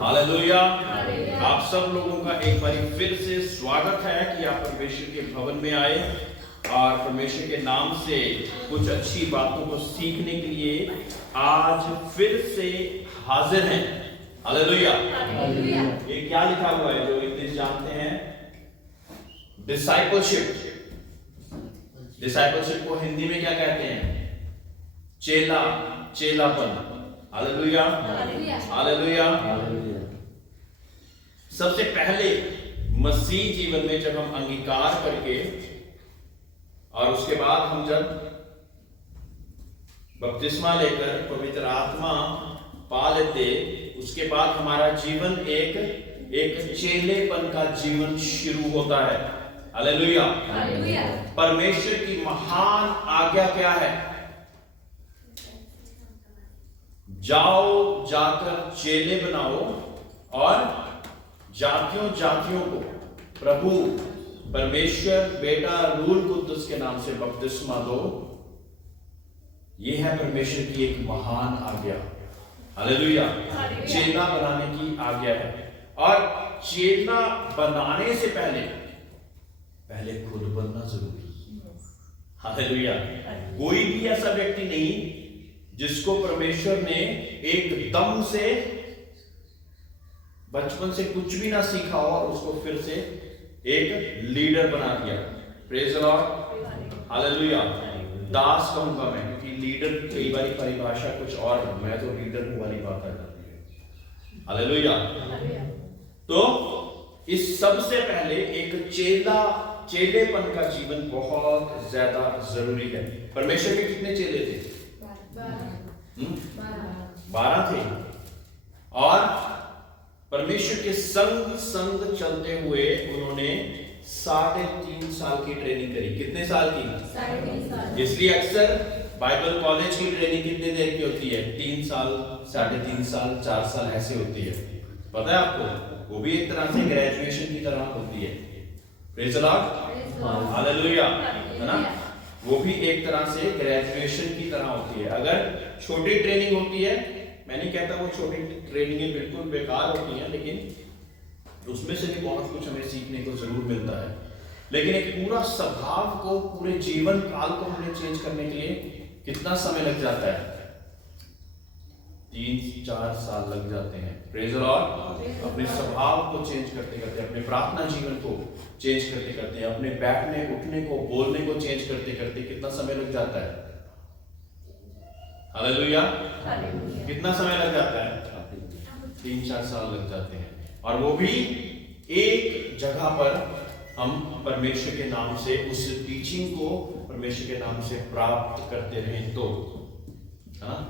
Hallelujah. आप सब लोगों का एक बार फिर से स्वागत है कि आप परमेश्वर के भवन में आए और परमेश्वर के नाम से कुछ अच्छी बातों को सीखने के लिए आज फिर से हाजिर हैं। हालेलुया। ये क्या लिखा हुआ है जो इंग्लिश जानते हैं? डिसाइपलशिप। डिसाइपलशिप को हिंदी में क्या कहते हैं? चेला, चेलापन। Hallelujah, hallelujah. सबसे पहले मसीह जीवन में जब हम अंगीकार करके और उसके बाद हम जब बपतिस्मा लेकर पवित्र आत्मा पा लेते, उसके बाद हमारा जीवन एक चेलेपन का जीवन शुरू होता है। हालेलुया। परमेश्वर की महान आज्ञा क्या है? जाओ, जाकर चेले बनाओ और जातियों जातियों को प्रभु परमेश्वर बेटा रूल कुद्दुस के नाम से बपतिस्मा दो। यह है परमेश्वर की एक महान आज्ञा। हालेलुया। चेला बनाने की आज्ञा है और चेला बनाने से पहले खुद बनना जरूरी। हालेलुया। कोई भी ऐसा व्यक्ति नहीं जिसको परमेश्वर ने एकदम से बचपन से कुछ भी ना सीखा हो और उसको फिर से एक लीडर बना दिया। Praise the lord. हालेलुया। दास कहूंगा मैं, क्योंकि लीडर कई बार परिभाषा कुछ और, मैं तो लीडर हूं वाली बात है। हालेलुया। तो इस सबसे पहले एक चेलेपन का जीवन बहुत ज्यादा जरूरी है। परमेश्वर के कितने चेले थे? 12 थे। और परमेश्वर के संग चलते हुए उन्होंने 3.5 साल की ट्रेनिंग करी। कितने साल की? 3.5 साल। इसलिए अक्सर बाइबल कॉलेज की ट्रेनिंग कितने देर की होती है? 3 साल, 3.5 साल, 4 साल ऐसे होती है। पता है आपको? वो भी एक तरह से ग्रेजुएशन की तरह होती है। Praise the lord. हालेलुया। है ना? वो भी एक तरह से ग्रेजुएशन की तरह होती है। अगर छोटी ट्रेनिंग होती है, मैं नहीं कहता वो छोटी ट्रेनिंगें बिल्कुल बेकार होती हैं, लेकिन उसमें से भी बहुत कुछ हमें सीखने को जरूर मिलता है। लेकिन एक पूरा स्वभाव को, पूरे जीवन काल को हमें चेंज करने के लिए कितना समय लग जाता है? 3-4 साल लग जाते हैं। Praise the Lord. अपने स्वभाव को चेंज करते करते, अपने प्रार्थना जीवन को चेंज करते करते, अपने बैठने उठने को, बोलने को चेंज करते करते कितना समय लग जाता है? हालेलुया। कितना समय लग जाता है? 3-4 साल लग जाते हैं। और वो भी एक जगह पर हम परमेश्वर के नाम से उस टीचिंग को परमेश्वर के नाम से प्राप्त करते रहें तो। हाँ,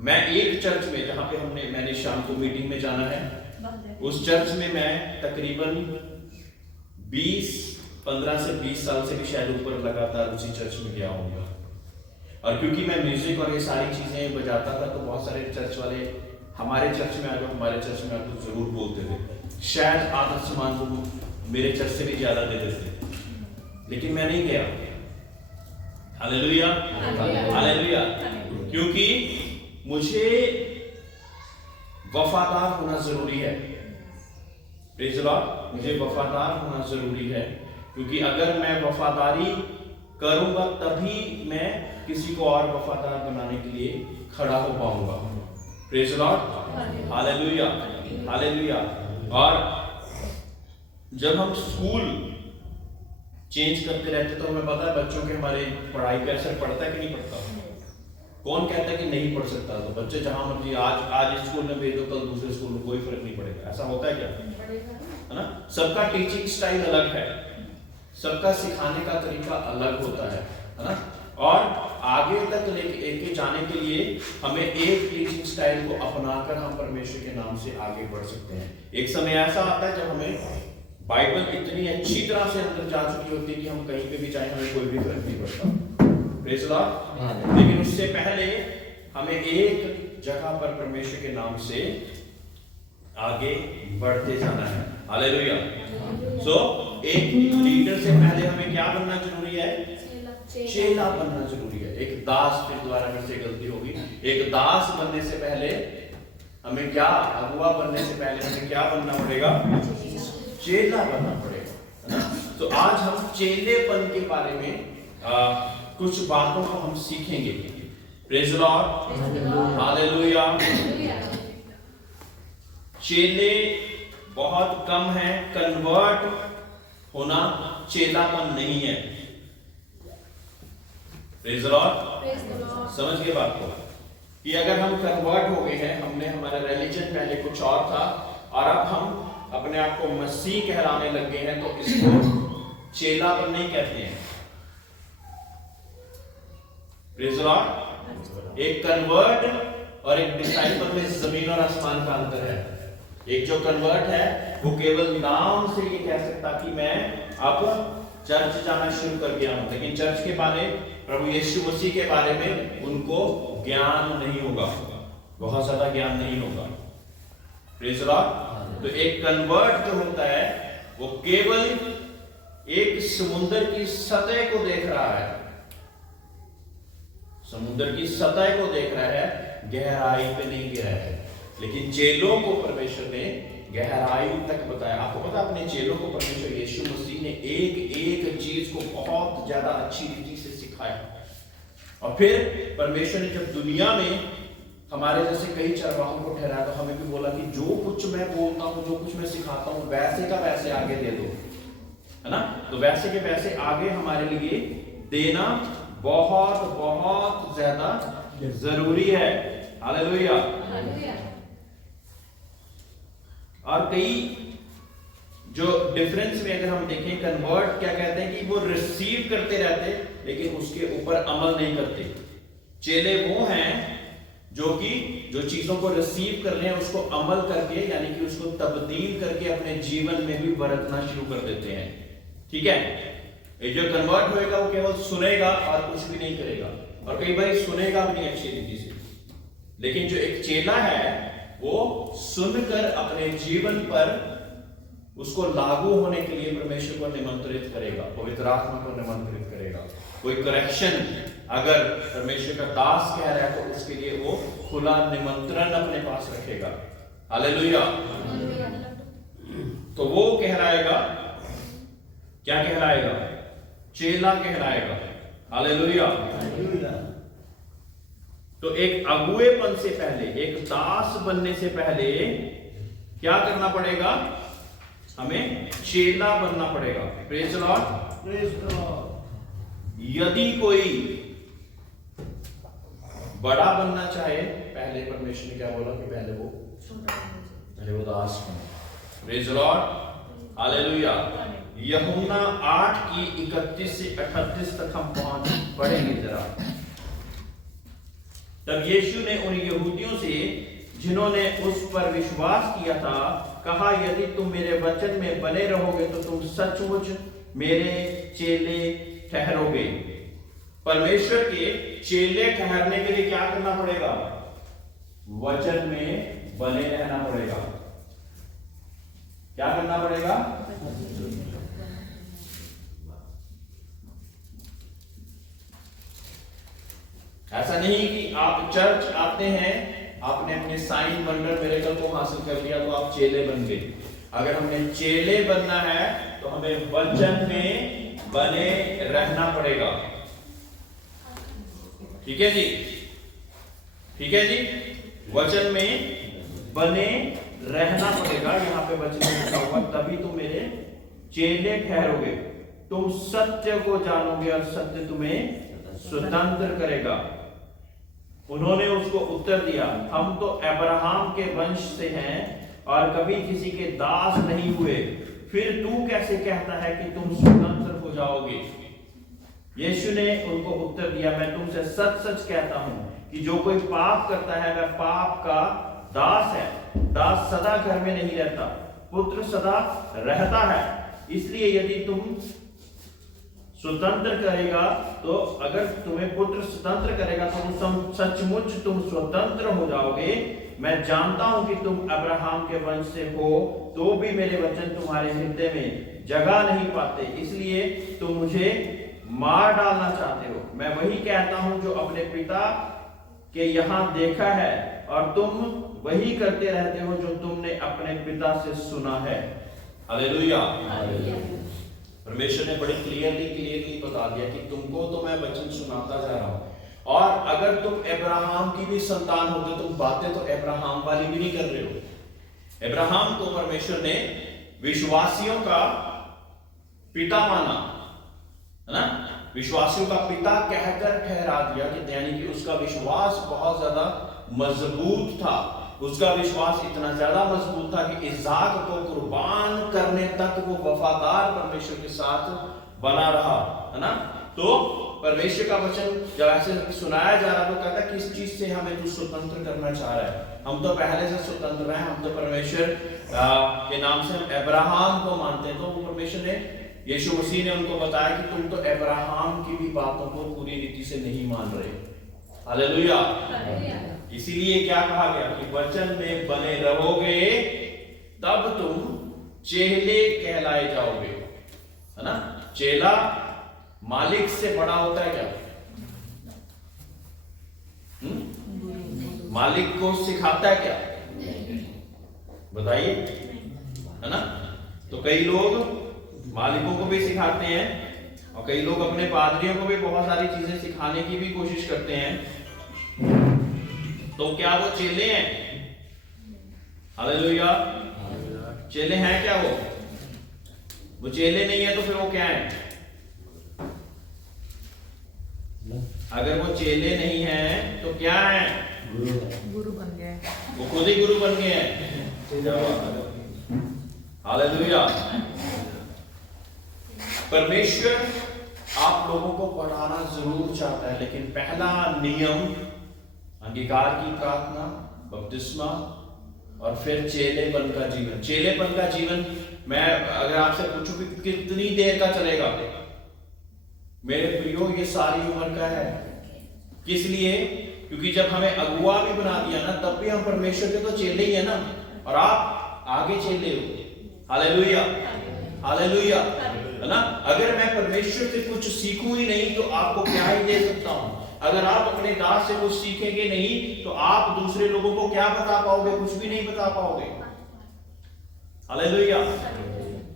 मैं एक चर्च में, जहां पे मैंने शाम को मीटिंग में जाना है, उस चर्च में मैं तकरीबन 15 से 20 साल से भी शायद ऊपर लगातार उसी चर्च में गया होऊंगा। और क्योंकि मैं म्यूजिक और ये सारी चीजें बजाता था, तो बहुत सारे चर्च वाले हमारे चर्च में आकर जरूर बोलते थे। शायद आदर सम्मान को मेरे चर्च से भी ज्यादा देते थे, लेकिन मैं नहीं गया। Hallelujah, hallelujah. क्योंकि मुझे वफादार होना जरूरी है। Praise the Lord. मुझे वफादार होना जरूरी है, क्योंकि अगर मैं वफादारी करूंगा तभी मैं किसी को और वफादार बनाने के लिए खड़ा हो पाऊंगा। Praise the lord. Hallelujah, hallelujah. और जब हम स्कूल चेंज करते रहते तो हमें पता है बच्चों के हमारे पढ़ाई पे असर पड़ता है कि नहीं पड़ता? कौन कहता है कि नहीं पढ़ सकता? तो बच्चे जहां मर्जी आज इस स्कूल में भेज दो, कल दूसरे स्कूल में, कोई फर्क नहीं पड़ेगा। ऐसा होता है क्या? है ना? सबका टीचिंग स्टाइल अलग है, सबका सिखाने का तरीका अलग होता है ना? और आगे तक लेके जाने के लिए हमें एक टीचिंग स्टाइल को अपनाकर हम परमेश्वर के नाम से आगे बढ़ सकते हैं। एक समय ऐसा आता है जब हमें बाइबल इतनी अच्छी तरह से अंदर जा चुकी होती है कि हम कहीं पे भी जाएं, हमें कोई भी फर्क नहीं पड़ता। Praise the Lord. लेकिन उससे पहले हमें एक जगह पर परमेश्वर के नाम से आगे बढ़ते जाना है। हालेलुया। सो एक लीडर से पहले हमें क्या बनना जरूरी है? चेला बनना जरूरी है। एक दास, फिर दोबारा मेरे से गलती होगी, एक दास बनने से पहले हमें क्या, अगुआ बनने से पहले हमें क्या बनना पड़ेगा? चेला बनना पड़ेगा, है ना? तो आज हम चेलेपन के बारे में कुछ बातों को हम सीखेंगे। Praise the lord, hallelujah. चेले बहुत कम है, कन्वर्ट होना चेलापन नहीं है। प्रेज़ द लॉर्ड, समझ गए बात को कि अगर हम कन्वर्ट हो गए हैं, हमने हमारा रिलीजन पहले कुछ और था और अब हम अपने आप को मसीह कहलाने लग गए हैं, तो इसको चेलापन नहीं कहते हैं। Praise the Lord. एक कन्वर्ट और एक डिसाइपल में जमीन और आसमान का अंतर है। एक जो कन्वर्ट है वो केवल नाम से ये कह सकता कि मैं अब चर्च जाना शुरू कर दिया हूं, लेकिन चर्च के बारे, प्रभु यीशु मसीह के बारे में उनको ज्ञान नहीं होगा, बहुत ज्यादा ज्ञान नहीं होगा। Praise the Lord. तो एक कन्वर्ट जो होता है वो केवल एक समुद्र की सतह को देख रहा है, समुद्र की सतह को देख रहा है, गहराई पे नहीं गया है। लेकिन चेलों को परमेश्वर ने गहराई तक बताया। आपको पता, अपने चेलों को परमेश्वर यीशु मसीह ने एक एक चीज को बहुत ज्यादा अच्छी रीति से सिखाया। और फिर परमेश्वर ने जब दुनिया में हमारे जैसे कई चरवाहों को ठहराया, तो हमें भी बोला कि जो कुछ मैं बोलता हूँ, जो कुछ मैं सिखाता हूँ, वैसे का वैसे आगे दे दो, है ना? तो वैसे के वैसे आगे हमारे लिए देना बहुत बहुत ज्यादा जरूरी है। हालेलुया। और कई जो डिफरेंस में अगर हम देखें, कन्वर्ट क्या कहते हैं कि वो रिसीव करते रहते लेकिन उसके ऊपर अमल नहीं करते। चेले वो हैं जो चीजों को रिसीव कर रहे हैं उसको अमल करके, यानी कि उसको तब्दील करके अपने जीवन में भी बरतना शुरू कर देते हैं। ठीक है? ये जो कन्वर्ट होएगा वो केवल सुनेगा और कुछ भी नहीं करेगा, और कई बार सुनेगा भी नहीं अच्छी रीति से। लेकिन जो एक चेला है वो सुनकर अपने जीवन पर उसको लागू होने के लिए परमेश्वर को निमंत्रित करेगा, पवित्र आत्मा को निमंत्रित करेगा। कोई करेक्शन अगर परमेश्वर का दास कह रहा है तो उसके लिए वो खुला निमंत्रण अपने पास रखेगा। हालेलुया। तो वो कहलाएगा, क्या कहलाएगा? चेला कहलाएगा। हालेलुया। तो एक अगुएपन से पहले, एक दास बनने से पहले क्या करना पड़ेगा? हमें चेला बनना पड़ेगा। Praise the Lord, praise the Lord. यदि कोई बड़ा बनना चाहे, पहले परमेश्वर ने क्या बोला कि पहले वो दास बने। Praise the lord, hallelujah. यूहन्ना 8 की 31 से 38 तक हम पढ़ेंगे जरा। तब यीशु ने उन यहूदियों से जिन्होंने उस पर विश्वास किया था कहा, यदि तुम मेरे वचन में बने रहोगे तो तुम सचमुच मेरे चेले ठहरोगे। परमेश्वर के चेले ठहरने के लिए क्या करना पड़ेगा? वचन में बने रहना पड़ेगा। क्या करना पड़ेगा? ऐसा नहीं कि आप चर्च आते हैं, आपने अपने साइन वंडर मिरेकल को हासिल कर लिया तो आप चेले बन गए। अगर हमने चेले बनना है तो हमें वचन में बने रहना पड़ेगा। ठीक है जी? ठीक है जी? वचन में बने रहना पड़ेगा। यहां पे वचन में लिखा हुआ, तभी तुम मेरे चेले ठहरोगे, तुम सत्य को जानोगे और सत्य तुम्हें स्वतंत्र करेगा। उन्होंने उसको उत्तर दिया, हम तो अब्राहम के वंश से हैं और कभी किसी के दास नहीं हुए, फिर तू कैसे कहता है कि तुम स्वतंत्र हो जाओगे? यीशु ने उनको उत्तर दिया, मैं तुमसे सच सच कहता हूं कि जो कोई पाप करता है वह पाप का दास है। दास सदा घर में नहीं रहता, पुत्र सदा रहता है। इसलिए यदि तुम स्वतंत्र करेगा, तो अगर तुम्हें पुत्र स्वतंत्र करेगा तो तुम सचमुच तुम स्वतंत्र हो जाओगे। मैं जानता हूं कि तुम अब्राहम के वंश से हो, तो भी मेरे वचन तुम्हारे हृदय में जगह नहीं पाते, इसलिए तुम मुझे मार डालना चाहते हो। मैं वही कहता हूं जो अपने पिता कि यहाँ देखा है और तुम वही करते रहते हो जो तुमने अपने पिता से सुना है। हालेलुया। परमेश्वर ने बड़े क्लियरली बता दिया कि तुमको तो मैं वचन सुनाता जा रहा हूं, और अगर तुम अब्राहम की भी संतान होते, तुम बातें तो अब्राहम वाली भी नहीं कर रहे हो। अब्राहम को परमेश्वर ने विश्वासियों का पिता माना, है ना, विश्वासियों का पिता कहकर ठहरा दिया कि यानी कि उसका विश्वास बहुत ज्यादा मजबूत था। उसका विश्वास इतना ज्यादा मजबूत था कि इसहाक को कुर्बान करने तक वो वफादार परमेश्वर के साथ बना रहा, है ना। तो परमेश्वर का वचन जब ऐसे सुनाया जा रहा तो कहता है किस चीज से हमें तू स्वतंत्र करना चाह रहा है। हम तो पहले से स्वतंत्र हैं, हम तो परमेश्वर के नाम से हम अब्राहम को मानते हैं। तो परमेश्वर ने, यीशु मसीह ने उनको बताया कि तुम तो अब्राहम की भी बातों को पूरी रीति से नहीं मान रहे। हालेलुया। इसीलिए क्या कहा गया कि वचन में बने रहोगे तब तुम चेले कहलाए जाओगे, है ना। चेला मालिक से बड़ा होता है क्या? मालिक को सिखाता है क्या? बताइए, है ना। तो कई लोग मालिकों को भी सिखाते हैं और कई लोग अपने पादरियों को भी बहुत सारी चीजें सिखाने की भी कोशिश करते हैं। तो क्या वो चेले हैं? हालेलुया। चेले हैं क्या वो चेले नहीं है तो फिर वो क्या है? अगर वो चेले नहीं हैं तो क्या है? गुरु बन गए। वो खुद ही गुरु बन गए हैं। हालेलुया। परमेश्वर आप लोगों को पढ़ाना जरूर चाहता है, लेकिन पहला नियम अंगीकार की प्रार्थना, बपतिस्मा और फिर चेलेपन का जीवन। चेलेपन का जीवन मैं अगर आपसे पूछूं कि कितनी देर का चलेगा, मेरे प्रियो ये सारी उम्र का है। किस लिए? क्योंकि जब हमें अगुआ भी बना दिया ना, तब भी हम परमेश्वर के तो चेले ही है ना, और आप आगे चेले हो। हालेलुया, हालेलुया, है ना। अगर मैं परमेश्वर से कुछ सीखूं ही नहीं तो आपको क्या ही दे सकता हूं। अगर आप अपने दास से कुछ सीखेंगे नहीं तो आप दूसरे लोगों को क्या बता पाओगे? कुछ भी नहीं बता पाओगे। हालेलुया।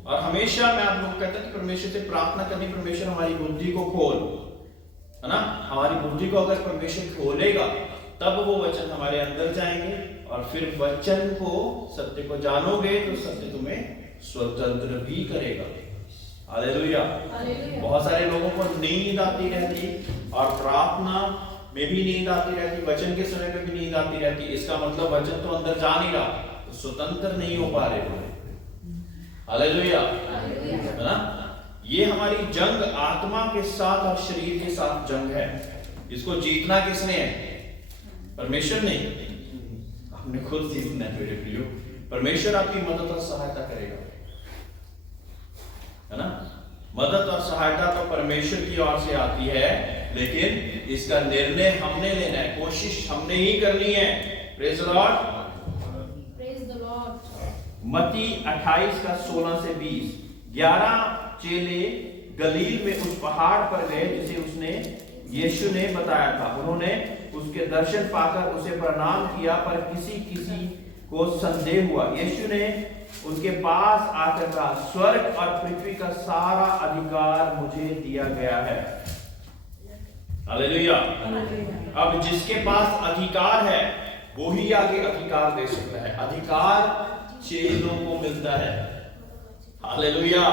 और हमेशा मैं आप लोगों को कहता हूं कि परमेश्वर से प्रार्थना करनी, परमेश्वर हमारी बुद्धि को खोल, है ना। हमारी बुद्धि को अगर परमेश्वर खोलेगा तब वो वचन हमारे अंदर जाएंगे, और फिर वचन को, सत्य को जानोगे तो सत्य तुम्हें स्वतंत्र भी करेगा। हालेलुया। बहुत सारे लोगों को नींद आती रहती और प्रार्थना में भी नींद आती रहती, वचन के समय में भी नींद आती रहती। इसका मतलब वचन तो अंदर जा नहीं रहा, तो स्वतंत्र नहीं हो पा रहे। हालेलुया, है ना। ये हमारी जंग आत्मा के साथ और शरीर के साथ जंग है। इसको जीतना किसने है? परमेश्वर ने। हमने खुद जीतना है मेरे प्रियो। परमेश्वर आपकी मदद और सहायता करेगा, है ना। मदद और सहायता तो परमेश्वर की ओर से आती है, लेकिन इसका निर्णय हमने लेना है, कोशिश हमने ही करनी है। Praise the Lord, praise the Lord. मत्ती 28 का 16 से 20। 11 चेले गलील में उस पहाड़ पर गए जिसे उसने, यीशु ने बताया था। उन्होंने उसके दर्शन पाकर उसे प्रणाम किया, पर किसी को संदेह हुआ। यीशु ने उनके पास आकर कहा, स्वर्ग और पृथ्वी का सारा अधिकार मुझे दिया गया है। हालेलुया। अब जिसके पास अधिकार है वो ही आगे अधिकार दे सकता है। अधिकार चेलों को मिलता है। हालेलुया।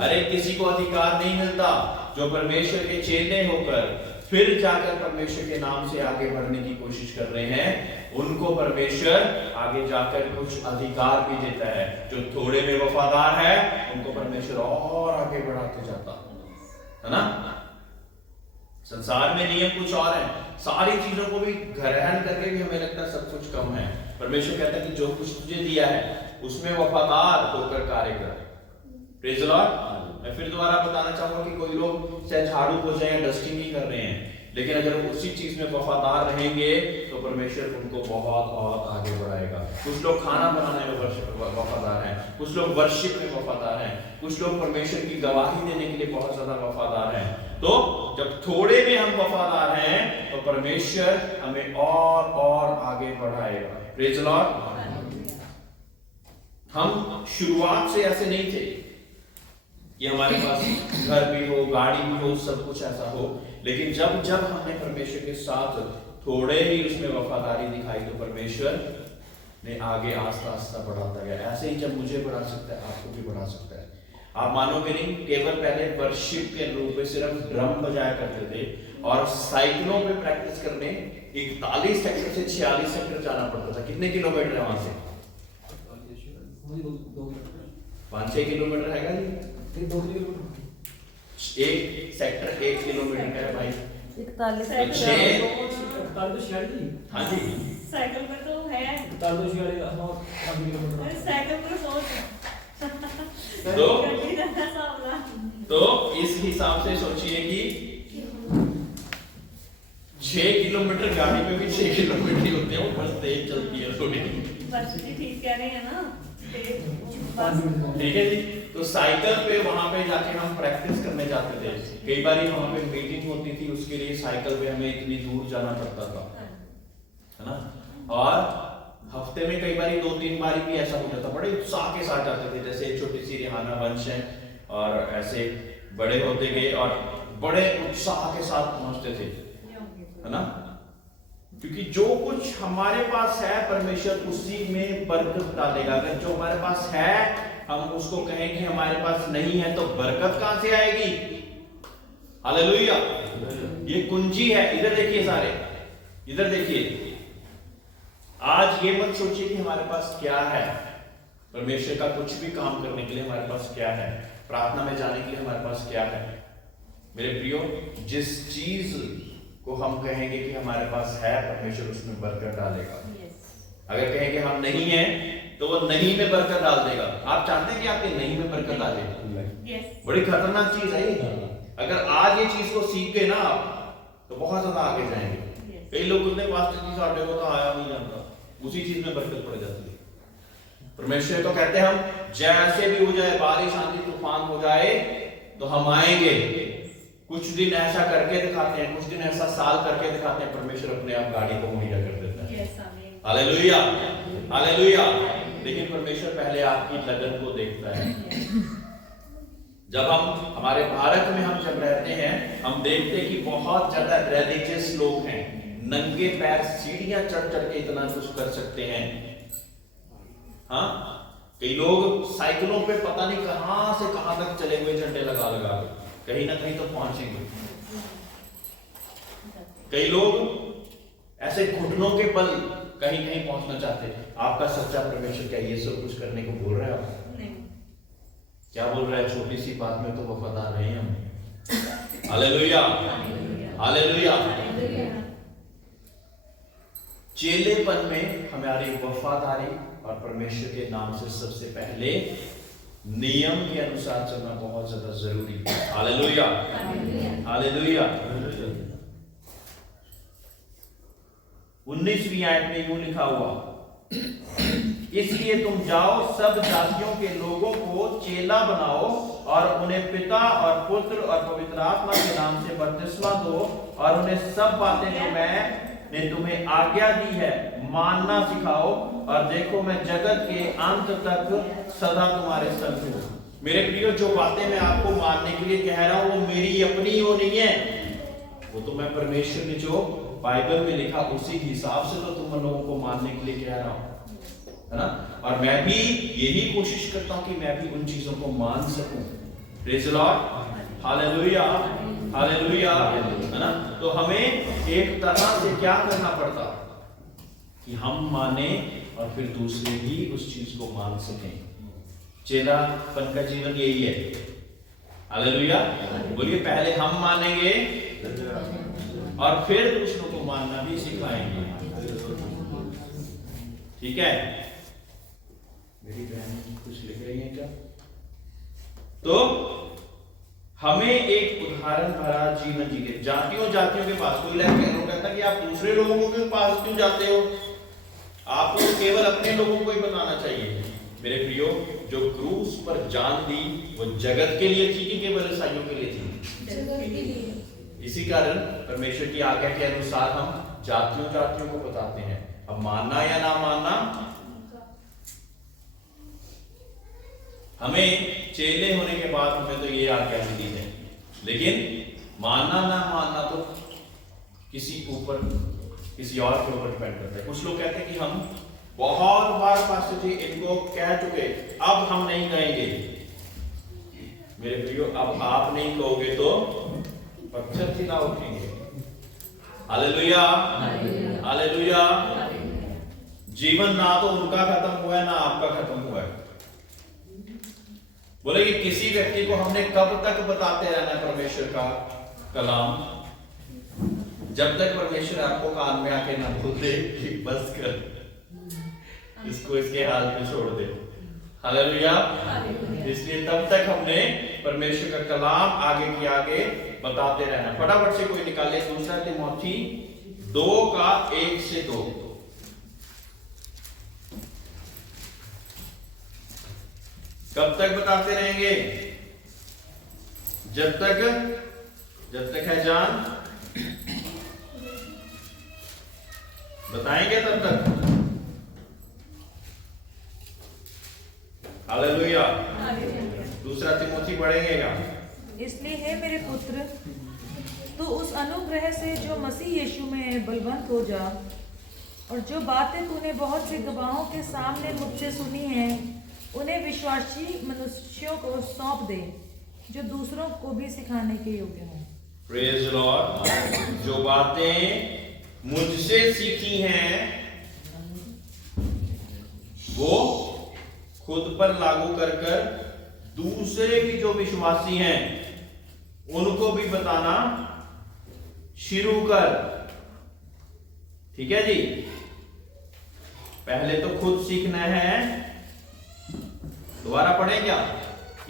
अरे किसी को अधिकार नहीं मिलता। जो परमेश्वर के चेले होकर फिर जाकर परमेश्वर के नाम से आगे बढ़ने की कोशिश कर रहे हैं, उनको परमेश्वर आगे जाकर कुछ अधिकार भी देता है। जो थोड़े में वफादार है उनको परमेश्वर और आगे बढ़ाते जाता है ना। संसार में नियम कुछ और है, सारी चीजों को भी ग्रहण करके भी हमें लगता है सब कुछ कम है। परमेश्वर कहता है कि जो कुछ तुझे दिया है उसमें वफादार होकर कार्य कर। Praise the Lord. मैं फिर दोबारा बताना चाहूंगा कि कोई लोग चाहे झाड़ू पोछा या डस्टिंग ही कर रहे हैं, लेकिन अगर वो उसी चीज में वफादार रहेंगे तो परमेश्वर उनको बहुत आगे बढ़ाएगा। कुछ लोग खाना बनाने में वफादार हैं, कुछ लोग वर्शिप में वफादार हैं, कुछ लोग परमेश्वर की गवाही देने के लिए बहुत ज्यादा वफादार हैं। तो जब थोड़े में हम वफादार हैं तो परमेश्वर हमें और आगे बढ़ाएगा। Praise the Lord. हम शुरुआत से ऐसे नहीं थे कि हमारे पास घर भी हो, गाड़ी भी हो, सब कुछ ऐसा हो, लेकिन जब जब हमने परमेश्वर के साथ थोड़े ही उसमें वफादारी दिखाई तो परमेश्वर ने आगे आस्ता आस्ता बढ़ाता गया। ऐसे ही जब मुझे बढ़ा सकता है आपको भी बढ़ा सकता है। आप मानोगे नहीं, केवल पहले वर्शिप के रूप में सिर्फ ड्रम बजाया करते थे और साइकिलों पे प्रैक्टिस करने 41 सेक्टर से 46 सेक्टर जाना पड़ता था। कितने किलोमीटर है वहां से? 5-6 किलोमीटर है क्या जी? 2 किलोमीटर। एक सेक्टर 1 किलोमीटर का है भाई। 41 हाँ जी, साइकिल पे तो है। साइकिल पर तो इस हिसाब से सोचिए कि 6 किलोमीटर गाड़ी में भी 6 किलोमीटर ही होते हैं, वो बस तेज चलती है थोड़ी। बस ठीक कह रहे हैं ना, ठीक है जी। तो साइकिल पे वहां पे जाके हम प्रैक्टिस करने जाते थे। कई बार वहां पे मीटिंग होती थी, उसके लिए साइकिल पे हमें इतनी दूर जाना पड़ता था, है ना। और हफ्ते में कई बार 2-3 बार भी ऐसा हो जाता, बड़े उत्साह के साथ जाते थे। जैसे छोटी सी रिहाना वंश है और ऐसे बड़े होते गए और बड़े उत्साह के साथ पहुंचते थे, है ना। क्योंकि जो कुछ हमारे पास है परमेश्वर उसी में बरकत डालेगा। अगर जो हमारे पास है हम उसको कहें कि हमारे पास नहीं है तो बरकत कहां से आएगी? हालेलुया। ये कुंजी है। इधर देखिए सारे, इधर देखिए। आज ये मत सोचिए कि हमारे पास क्या है। परमेश्वर का कुछ भी काम करने के लिए हमारे पास क्या है, प्रार्थना में जाने के लिए हमारे पास क्या है। मेरे प्रियो, जिस चीज को हम कहेंगे कि हमारे पास है परमेश्वर उसमें बरकत डालेगा। अगर कहेंगे हम नहीं है तो वो नहीं में बरकत डाल देगा। आप चाहते हैं कि आपके नहीं में बरकत आ जाए? बड़ी खतरनाक चीज है ये। अगर आज ये चीज को सीख गए ना आप तो बहुत ज्यादा आगे जाएंगे। कई लोग बोलते हैं पास्टर जी साढ़े को तो आया नहीं जाता, उसी चीज में बरकत पड़ जाती है। परमेश्वर तो कहते हैं हम जैसे भी हो जाए, बारिश आंधी तूफान हो जाए तो हम आएंगे। कुछ दिन ऐसा करके दिखाते हैं, कुछ दिन ऐसा साल करके दिखाते हैं, परमेश्वर अपने आप गाड़ी को मुहैया कर देता है। Hallelujah, hallelujah. लेकिन परमेश्वर पहले आपकी लगन को देखता है। जब हम हमारे भारत में हम जब रहते हैं, हम देखते हैं कि बहुत ज्यादा रिलीजियस लोग हैं, नंगे पैर सीढ़ियां चढ़ चढ़ के इतना कुछ कर सकते हैं। हाँ, कई लोग साइकिलों पे पता नहीं कहां से कहां तक चले हुए, झंडे लगा लगा के कहीं ना कहीं तो पहुंचेंगे। कई लोग ऐसे घुटनों के बल कहीं कहीं पहुंचना चाहते हैं। आपका सच्चा परमेश्वर क्या ये सब कुछ करने को बोल रहा है? आप नहीं। क्या बोल रहा है? छोटी सी बात में तो वफादार नहीं हम। Hallelujah, hallelujah. चेलेपन में हमारी वफादारी और परमेश्वर के नाम से सबसे पहले नियम के अनुसार चलना बहुत ज्यादा जरूरी है। Hallelujah, hallelujah. 19वीं आयत में यूं लिखा हुआ, इसलिए तुम जाओ, सब जातियों के लोगों को चेला बनाओ और उन्हें पिता और पुत्र और पवित्र आत्मा के नाम से बपतिस्मा दो और उन्हें सब बातें जो मैंने तुम्हें आज्ञा दी है मानना सिखाओ, और देखो मैं जगत के अंत तक सदा तुम्हारे संग हूं। मेरे प्रियो, जो बातें मैं आपको मानने के लिए कह रहा हूं वो मेरी अपनी वो नहीं है, वो तो मैं परमेश्वर ने जो बाइबल में लिखा उसी हिसाब से तो तुम लोगों को मानने के लिए कह रहा हूं, है ना। और मैं भी यही कोशिश करता हूं कि मैं भी उन चीजों को मान सकूं। Praise the lord, hallelujah, hallelujah, है ना। तो हमें एक तरह से क्या करना पड़ता कि हम माने और फिर दूसरे भी उस चीज को मान सकें। चेलापन का जीवन यही है। हालेलुया, बोलिए, पहले हम मानेंगे और फिर दूसरों को मानना भी सिखाएंगे। ठीक है। मेरी बहन कुछ लिख रही है क्या? तो हमें एक उदाहरण भरा जीवन जीने। जातियों जातियों के पास कोई कहता है कि आप दूसरे लोगों के पास क्यों जाते हो? आपको तो केवल अपने लोगों को ही बताना चाहिए। मेरे प्रियो, जो क्रूस पर जान दी वो जगत के लिए थी कि केवल ईसाइयों के लिए थी? इसी कारण परमेश्वर की आज्ञा के अनुसार हम जातियों को बताते हैं। अब मानना या ना मानना, हमें चेले होने के बाद हमें तो ये आज्ञा मिली है, लेकिन मानना ना मानना तो किसी और के ऊपर डिपेंड करता है। कुछ लोग कहते हैं कि हम बहुत बार पास्टर जी इनको कह चुके, अब हम नहीं कहेंगे। मेरे प्रियो, अब आप नहीं कहोगे तो पत्थर से ना उठेंगे। Hallelujah, hallelujah. जीवन ना तो उनका खत्म हुआ है ना आपका खत्म हुआ है। बोले कि किसी व्यक्ति को हमने कब तक बताते रहना परमेश्वर का कलाम, जब तक परमेश्वर आपको कान में आके ना बोल दे कि बस कर, इसको इसके हाल पे छोड़ दे। हालेलुया। इसलिए तब तक हमने परमेश्वर का कलाम आगे की आगे बताते रहना। फटाफट से कोई निकाले 2 तिमोथी 2:1-2। कब तक बताते रहेंगे? जब तक है जान, बताएंगे तब तक। हालेलुया। 2 तिमोथी पढ़ेंगे क्या? इसलिए है मेरे पुत्र, तो उस अनुग्रह से जो मसीह यीशु में है बलवंत हो जा, और जो बातें तूने बहुत से गवाहों के सामने मुझसे सुनी हैं उन्हें विश्वासी मनुष्यों को सौंप दे, जो दूसरों को भी सिखाने के योग्य हों। Praise the Lord. जो बातें मुझसे सीखी हैं वो खुद पर लागू कर दूसरे भी जो विश्वासी हैं उनको भी बताना शुरू कर। ठीक है जी, पहले तो खुद सीखना है। दोबारा पढ़ें क्या?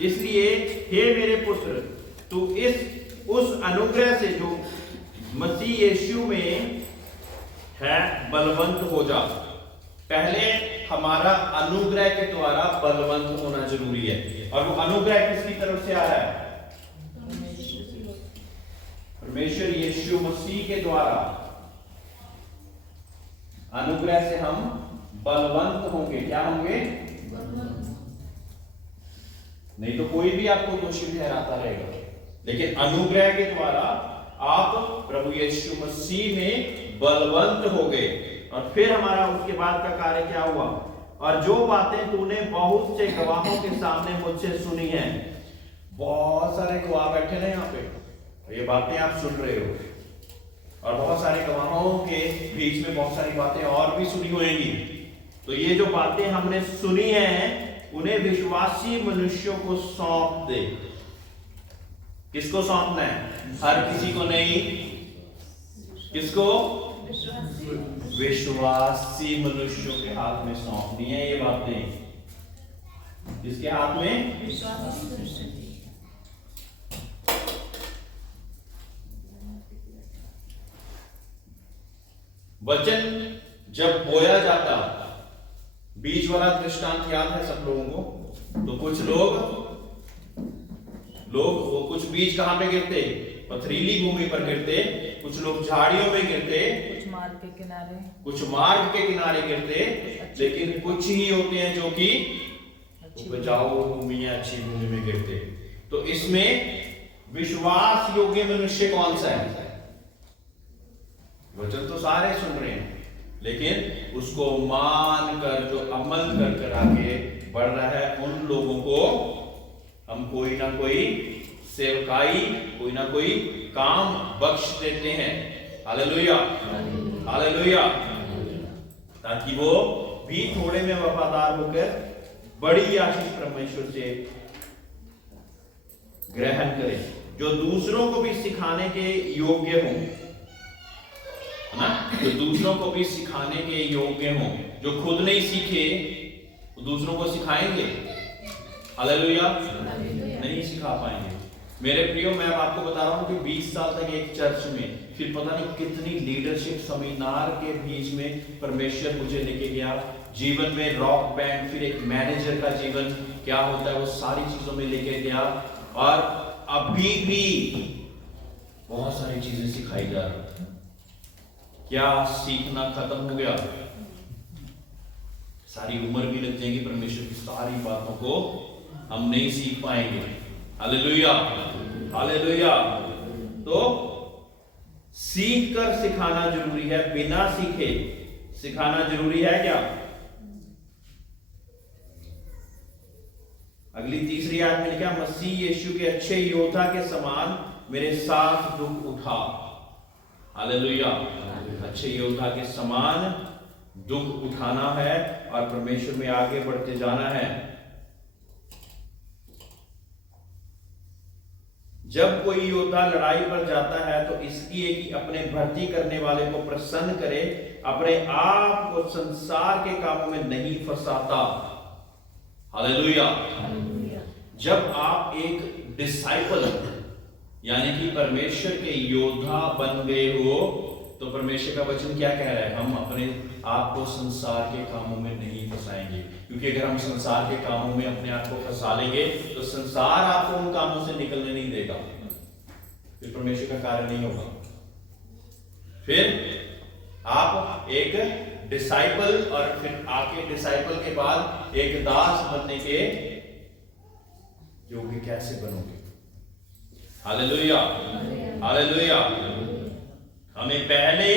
इसलिए हे मेरे पुत्र, तू उस अनुग्रह से जो मसीह यीशु में है बलवंत हो जा। पहले हमारा अनुग्रह के द्वारा बलवंत होना जरूरी है। और वो अनुग्रह किसकी तरफ से आ रहा है? परमेश्वर यीशु मसीह के द्वारा अनुग्रह से हम बलवंत होंगे। क्या होंगे? नहीं तो कोई भी आपको दोषी ठहराता रहेगा, लेकिन अनुग्रह के द्वारा आप प्रभु यीशु मसीह में बलवंत हो गए। और फिर हमारा उसके बाद का कार्य क्या हुआ? और जो बातें तूने बहुत से गवाहों के सामने मुझसे सुनी हैं। बहुत सारे गवाह बैठे ना यहाँ पे, ये बातें आप सुन रहे हो, और बहुत सारे गवाहों के बीच में बहुत सारी बातें और भी सुनी होंगी। तो ये जो बातें हमने सुनी हैं उन्हें विश्वासी मनुष्यों को सौंप दे। किसको सौंपना है? हर किसी को नहीं। किसको? विश्वासी मनुष्यों के हाथ में सौंपनी है ये बातें। किसके हाथ में? वचन जब बोया जाता, बीज वाला दृष्टांत याद है सब लोगों को? तो कुछ लोग वो कुछ बीज कहां पे गिरते? पथरीली भूमि पर गिरते, कुछ लोग झाड़ियों में गिरते, कुछ मार्ग के किनारे गिरते, लेकिन कुछ ही होते हैं जो कि उपजाऊ भूमि या अच्छी भूमि में गिरते। तो इसमें विश्वास योग्य मनुष्य कौन सा है? वचन तो सारे सुन रहे हैं, लेकिन उसको मान कर जो अमल कर आगे बढ़ रहा है, उन लोगों को हम कोई ना कोई सेवकाई, कोई ना कोई काम बख्श देते हैं। Hallelujah, hallelujah. ताकि वो भी थोड़े में वफादार होकर बड़ी आशीष परमेश्वर से ग्रहण करें, जो दूसरों को भी सिखाने के योग्य हों। ना, जो दूसरों को भी सिखाने के योग्य हों। जो खुद नहीं सीखे वो दूसरों को सिखाएंगे? हालेलुया, नहीं सिखा पाएंगे। मेरे प्रियो, मैं अब आपको बता रहा हूं कि 20 साल तक एक चर्च में, फिर पता नहीं कितनी लीडरशिप सेमिनार के बीच में परमेश्वर मुझे लेके गया, जीवन में रॉक बैंड, फिर एक मैनेजर का जीवन क्या होता है वो सारी चीजों में लेके गया, और अभी भी बहुत सारी चीजें सिखाई जा रही। क्या सीखना खत्म हो गया? सारी उम्र भी लग जाएगी, परमेश्वर की सारी बातों को हम नहीं सीख पाएंगे। Hallelujah, hallelujah. तो सीख कर सिखाना जरूरी है, बिना सीखे सिखाना जरूरी है क्या? अगली तीसरी आयत में लिखा, मसीह यीशु के अच्छे योद्धा के समान मेरे साथ दुख उठा। हालेलुया। अच्छे योद्धा के समान दुख उठाना है और परमेश्वर में आगे बढ़ते जाना है। जब कोई योद्धा लड़ाई पर जाता है तो इसलिए कि अपने भर्ती करने वाले को प्रसन्न करे, अपने आप को संसार के कामों में नहीं फंसाता। हालेलुया। जब आप एक डिसाइपल यानी कि परमेश्वर के योद्धा बन गए हो तो परमेश्वर का वचन क्या कह रहा है? हम अपने आप को संसार के कामों में नहीं फंसाएंगे, क्योंकि अगर हम संसार के कामों में अपने आप को फंसा लेंगे तो संसार आपको उन कामों से निकलने नहीं देगा, फिर परमेश्वर का कार्य नहीं होगा। फिर आप एक डिसाइपल और फिर आके डिसाइपल के बाद एक दास बनने के योग्य कैसे बनोगे? Hallelujah, hallelujah. हमें पहले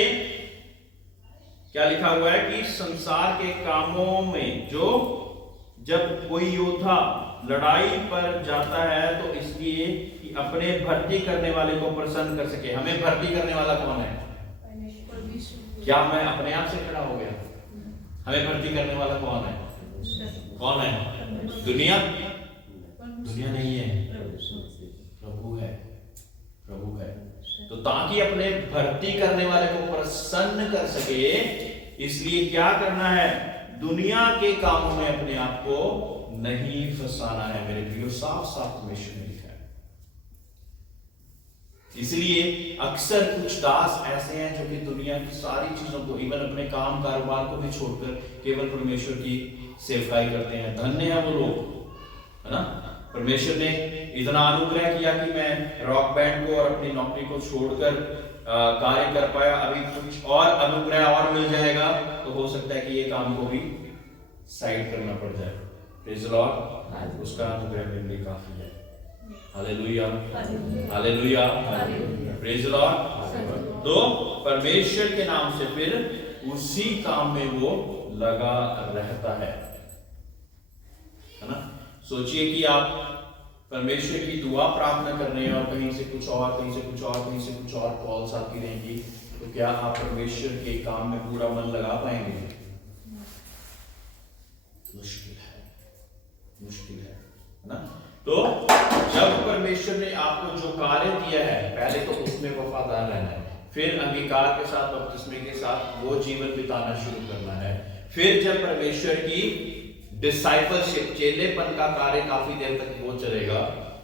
क्या लिखा हुआ है कि संसार के कामों में जो, जब कोई योद्धा लड़ाई पर जाता है तो इसलिए कि अपने भर्ती करने वाले को प्रसन्न कर सके। हमें भर्ती करने वाला कौन है? क्या मैं अपने आप से खड़ा हो गया? हमें भर्ती करने वाला कौन है? कौन है? दुनिया? दुनिया नहीं है, प्रभु है, प्रभु है। तो ताकि अपने भर्ती करने वाले को प्रसन्न कर सके, इसलिए क्या करना है? दुनिया के कामों में अपने आप को नहीं फंसाना है। मेरे प्रियो, साफ साफ परमेश्वर ने लिखा है। इसलिए अक्सर कुछ दास ऐसे हैं जो कि दुनिया की सारी चीजों को, इवन अपने काम कारोबार को भी छोड़कर केवल परमेश्वर की सेवकाई करते हैं। धन्य है वो लोग, है ना। परमेश्वर ने इतना अनुग्रह किया कि मैं रॉक बैंड को और अपनी नौकरी को छोड़कर कार्य कर पाया। अभी कुछ और अनुग्रह और मिल जाएगा तो हो सकता है कि ये काम को भी साइड करना पड़ जाए। प्रेज़ द लॉर्ड, उसका अनुग्रह मेरे लिए काफी है। Hallelujah, hallelujah, praise the Lord. तो परमेश्वर के नाम से फिर उसी काम में वो लगा रहता है ना। सोचिए कि आप परमेश्वर की दुआ प्रार्थना कर रहे हैं और कहीं से कुछ और, कहीं से कुछ और, कहीं से कुछ और कॉल्स आती रहेंगी, तो क्या आप परमेश्वर के काम में पूरा मन लगा पाएंगे? मुश्किल है, मुश्किल है ना। तो जब परमेश्वर ने आपको जो कार्य दिया है, पहले तो उसमें वफादार रहना है, फिर अंगीकार के साथ, बपतिस्मे के साथ वो जीवन बिताना शुरू करना है। फिर जब परमेश्वर की डिसाइपलशिप, चेलेपन का कार्य काफी देर तक वो चलेगा,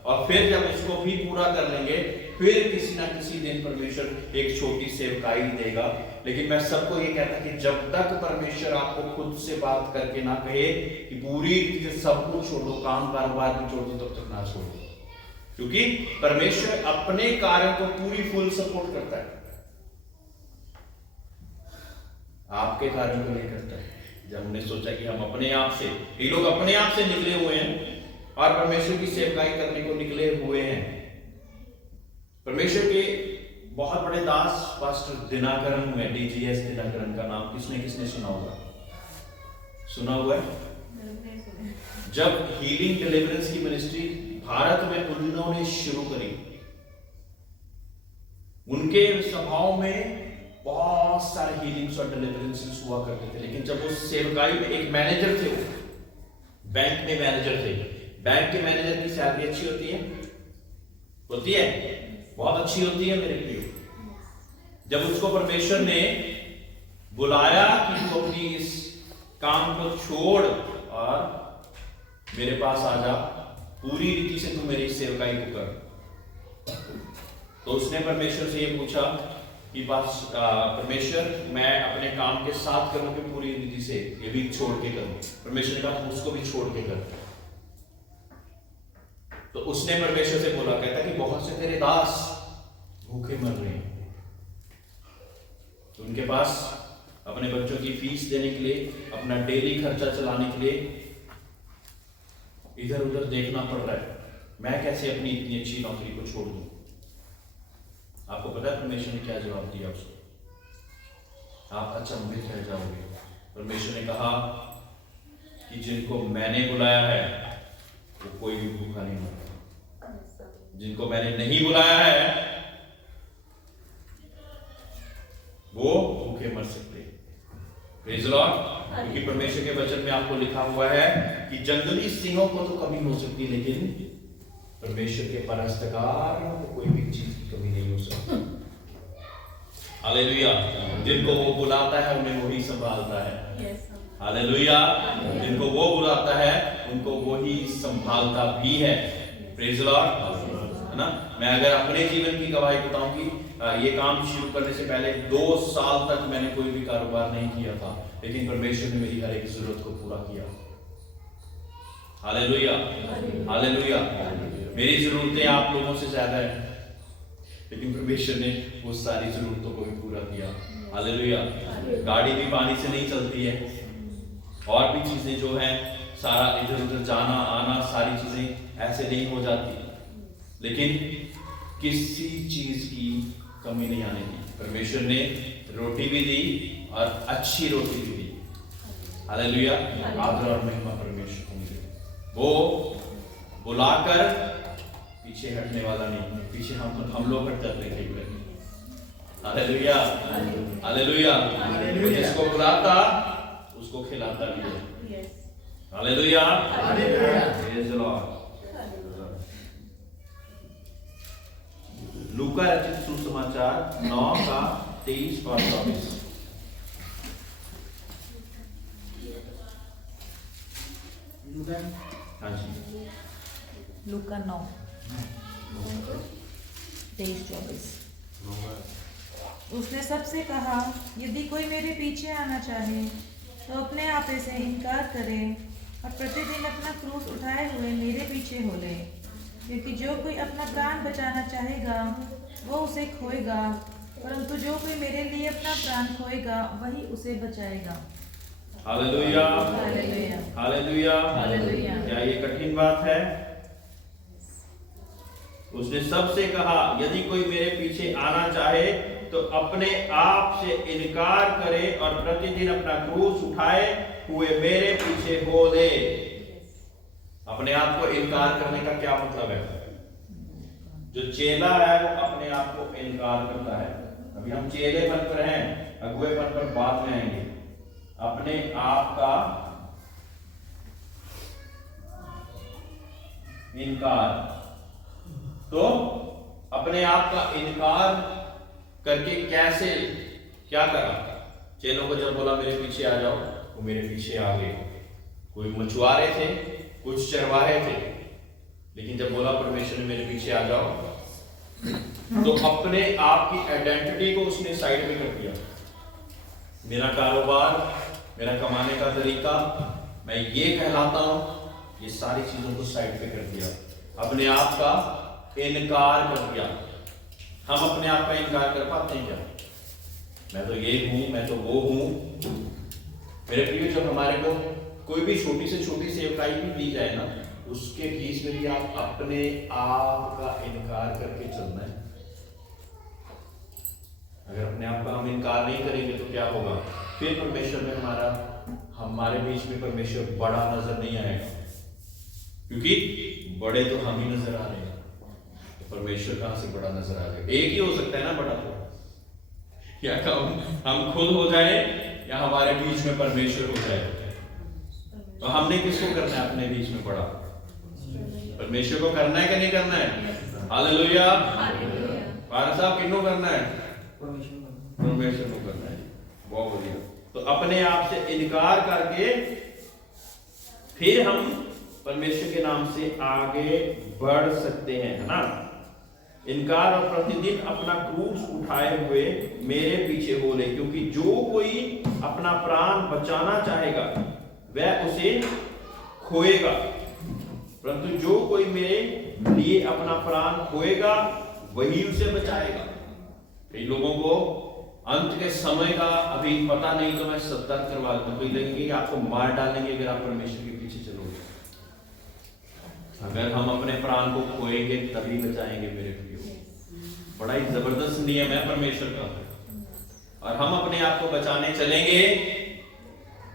और फिर जब उसको भी पूरा कर लेंगे, फिर किसी ना किसी दिन परमेश्वर एक छोटी सेवकाई देगा। लेकिन मैं सबको ये कहता कि जब तक परमेश्वर आपको खुद से बात करके ना कहे कि पूरी सब कुछ छोड़ दो, काम कारोबार भी छोड़ दो, तब तक ना छोड़ो, क्योंकि परमेश्वर अपने कार्य को पूरी फुल सपोर्ट करता है, आपके कार्य को नहीं करता है। जब हमने सोचा कि हम अपने आप से, ये लोग अपने आप से निकले हुए हैं और परमेश्वर की सेवकाई करने को निकले हुए हैं। परमेश्वर के बहुत बड़े दास पास्टर दिनाकरन हुए, डीजीएस दिनाकरन का नाम किसने किसने सुना होगा? सुना हुआ है? जब हीलिंग डिलीवरेंस की मिनिस्ट्री भारत में उन्होंने शुरू करी, उनके सभाओं में बहुत सारे हीलिंग्स और डिलीवरेंसेस हुआ करते थे। लेकिन जब उस सेवकाई में एक मैनेजर थे, वो बैंक में मैनेजर थे। बैंक के मैनेजर की सैलरी अच्छी होती है? होती है, बहुत अच्छी होती है मेरे प्रियो। जब उसको परमेश्वर ने बुलाया कि तू अपनी इस काम को छोड़ और मेरे पास आ जा, पूरी रीति से तू मेरी सेवकाई को कर, तो उसने परमेश्वर से ये पूछा कि बस परमेश्वर मैं अपने काम के साथ करूं कि पूरी विधि से ये भी छोड़ के करूं। परमेश्वर ने कहा उसको भी छोड़ के कर। तो उसने परमेश्वर से बोला, कहता कि बहुत से तेरे दास भूखे मर रहे हैं, तो उनके पास अपने बच्चों की फीस देने के लिए, अपना डेली खर्चा चलाने के लिए इधर उधर देखना पड़ रहा है। मैं कैसे अपनी इतनी अच्छी नौकरी को छोड़ दूं? आपको पता है परमेश्वर ने क्या जवाब दिया उसको? आप अचंभित रह जाओगे। परमेश्वर ने कहा कि जिनको मैंने बुलाया है वो कोई भी भूखा नहीं मरता, जिनको मैंने नहीं बुलाया है वो भूखे मर सकते हैं। Praise the Lord. क्योंकि परमेश्वर के वचन में आपको लिखा हुआ है कि जंगली सिंहों को तो कमी हो सकती, लेकिन परमेश्वर के परस्तकार को कोई भी चीज की कमी नहीं हो सकती। हालेलुया। जिनको वो बुलाता है उन्हें वही संभालता है। हालेलुया। जिनको वो बुलाता है उनको वही संभालता भी है। Praise the Lord. है ना? मैं अगर अपने जीवन की गवाही बताऊं कि ये काम शुरू करने से पहले 2 साल तक मैंने कोई भी कारोबार नहीं किया था, लेकिन परमेश्वर ने मेरी हर एक जरूरत को पूरा किया। हालेलुया। हालेलुया। मेरी जरूरतें आप लोगों से ज्यादा है, लेकिन परमेश्वर ने वो सारी जरूरतों को भी पूरा किया। हालेलुया। गाड़ी भी पानी से नहीं चलती है, और भी चीजें जो हैं सारा इधर उधर जाना आना सारी चीजें ऐसे नहीं हो जाती, लेकिन किसी चीज की कमी नहीं आने दी। परमेश्वर ने रोटी भी दी और अच्छी रोटी भी दी। हालेलुया। आदर और महिमा परमेश्वर को मिले। वो बुलाकर पीछे हटने वाला नहीं, पीछे हम लोग हट जाते हैं कई बार। हालेलुया। हालेलुया। जिसको बुलाता उसको खिलाता भी है। हालेलुया। Praise the Lord. लूका रचित सुसमाचार 9 का 23 और 24। हाँ जी। लूका 9 23-24। उसने सबसे कहा, यदि कोई मेरे पीछे आना चाहे तो अपने आपे से इनकार करे और प्रतिदिन अपना क्रूस उठाए हुए मेरे पीछे हो ले। क्योंकि जो कोई अपना प्राण बचाना चाहेगा वो उसे खोएगा, परंतु जो कोई मेरे लिए अपना प्राण खोएगा वही उसे बचाएगा। हालेलुया। हालेलुया। हालेलुया। हालेलुया। क्या ये कठिन बात है? उसने सबसे कहा, यदि कोई मेरे पीछे आना चाहे तो अपने आप से इनकार करे और प्रतिदिन अपना क्रूस उठाए हुए मेरे पीछे हो ले। अपने आप को इनकार करने का क्या मतलब है? जो चेला है वो अपने आप को इनकार करता है। अभी हम चेलेपन पर हैं, अगुवेपन पर बाद में आएंगे। अपने आप का इनकार, तो अपने आप का इनकार करके कैसे क्या करा? चेलों को जब बोला मेरे पीछे आ जाओ, वो मेरे पीछे आ गए। कोई मछुआरे थे, कुछ चरवाहे थे, लेकिन जब बोला परमेश्वर ने मेरे पीछे आ जाओ, तो अपने आप की आइडेंटिटी को उसने साइड में कर दिया। मेरा कारोबार, मेरा कमाने का तरीका, मैं ये कहलाता हूं, ये सारी चीजों को साइड पे कर दिया। अपने आप का इनकार कर दिया। हम अपने आप का इनकार कर पाते हैं क्या? मैं तो ये हूं, मैं तो वो हूं। मेरे प्रिय, जब हमारे को कोई भी छोटी से छोटी सेवकाई भी दी जाए ना, उसके बीच में भी आप अपने आप का इनकार करके चलना है। अगर अपने आप का हम इनकार नहीं करेंगे तो क्या होगा? फिर परमेश्वर में हमारे बीच में परमेश्वर बड़ा नजर नहीं आएगा, क्योंकि बड़े तो हम ही नजर आ रहे हैं। तो परमेश्वर कहां से बड़ा नजर आ जाएगा? एक ही हो सकता है ना बड़ा, तो या हम खुद हो जाए या हमारे बीच में परमेश्वर हो जाए। तो हमने किसको करना है अपने बीच में बड़ा? परमेश्वर को करना है कि नहीं करना है? हालेलुया। पारा साहब किनको करना है? परमेश्वर को करना है। बहुत बढ़िया। तो अपने आप से इनकार करके फिर हम परमेश्वर के नाम से आगे बढ़ सकते हैं, है ना? इनकार और प्रतिदिन अपना क्रूस उठाए हुए मेरे पीछे हो ले, क्योंकि जो कोई अपना प्राण बचाना चाहेगा वह उसे खोएगा, परंतु जो कोई मेरे लिए अपना प्राण खोएगा वही उसे बचाएगा। कई लोगों को अंत के समय का अभी पता नहीं, तो मैं सतर्क करवा दूं, कोई लगेंगे कि आपको मार डालेंगे अगर आप परमेश्वर के पीछे चलोगे। अगर हम अपने प्राण को खोएंगे तभी बचाएंगे मेरे प्रियो। बड़ा ही जबरदस्त नियम है परमेश्वर का, और हम अपने आप को बचाने चलेंगे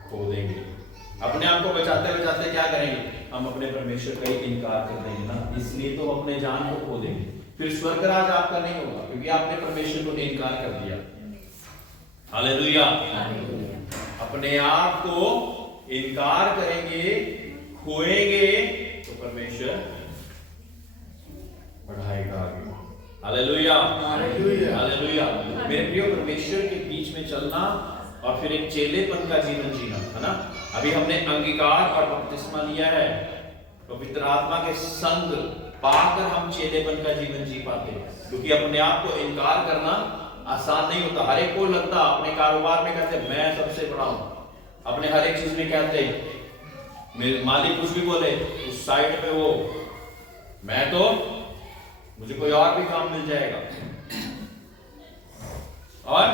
खो देंगे। अपने आप को बचाते बचाते क्या करेंगे, हम अपने परमेश्वर का ही इनकार कर देंगे ना, इसलिए तो अपने जान को खो देंगे। फिर स्वर्ग राज आपका नहीं होगा, क्योंकि आपने परमेश्वर को इनकार कर दिया। हालेलुया। अपने आप को इनकार करेंगे, खोएंगे, तो परमेश्वर बढ़ाएगा आगे। Hallelujah, hallelujah. मेरे प्रियो, परमेश्वर के बीच में चलना और फिर एक चेलेपन का जीवन जीना, है ना। अभी हमने अंगीकार और बपतिस्मा लिया है, पवित्र आत्मा के संग पाकर हम चेलेपन का जीवन जी पाते हैं, क्योंकि अपने आप को इनकार करना आसान नहीं होता। हर एक को लगता, अपने कारोबार में कहते मैं सबसे बड़ा हूं, अपने हर एक चीज में कहते मेरे मालिक कुछ भी बोले उस साइड पे वो मैं तो मुझे कोई और भी काम मिल जाएगा। और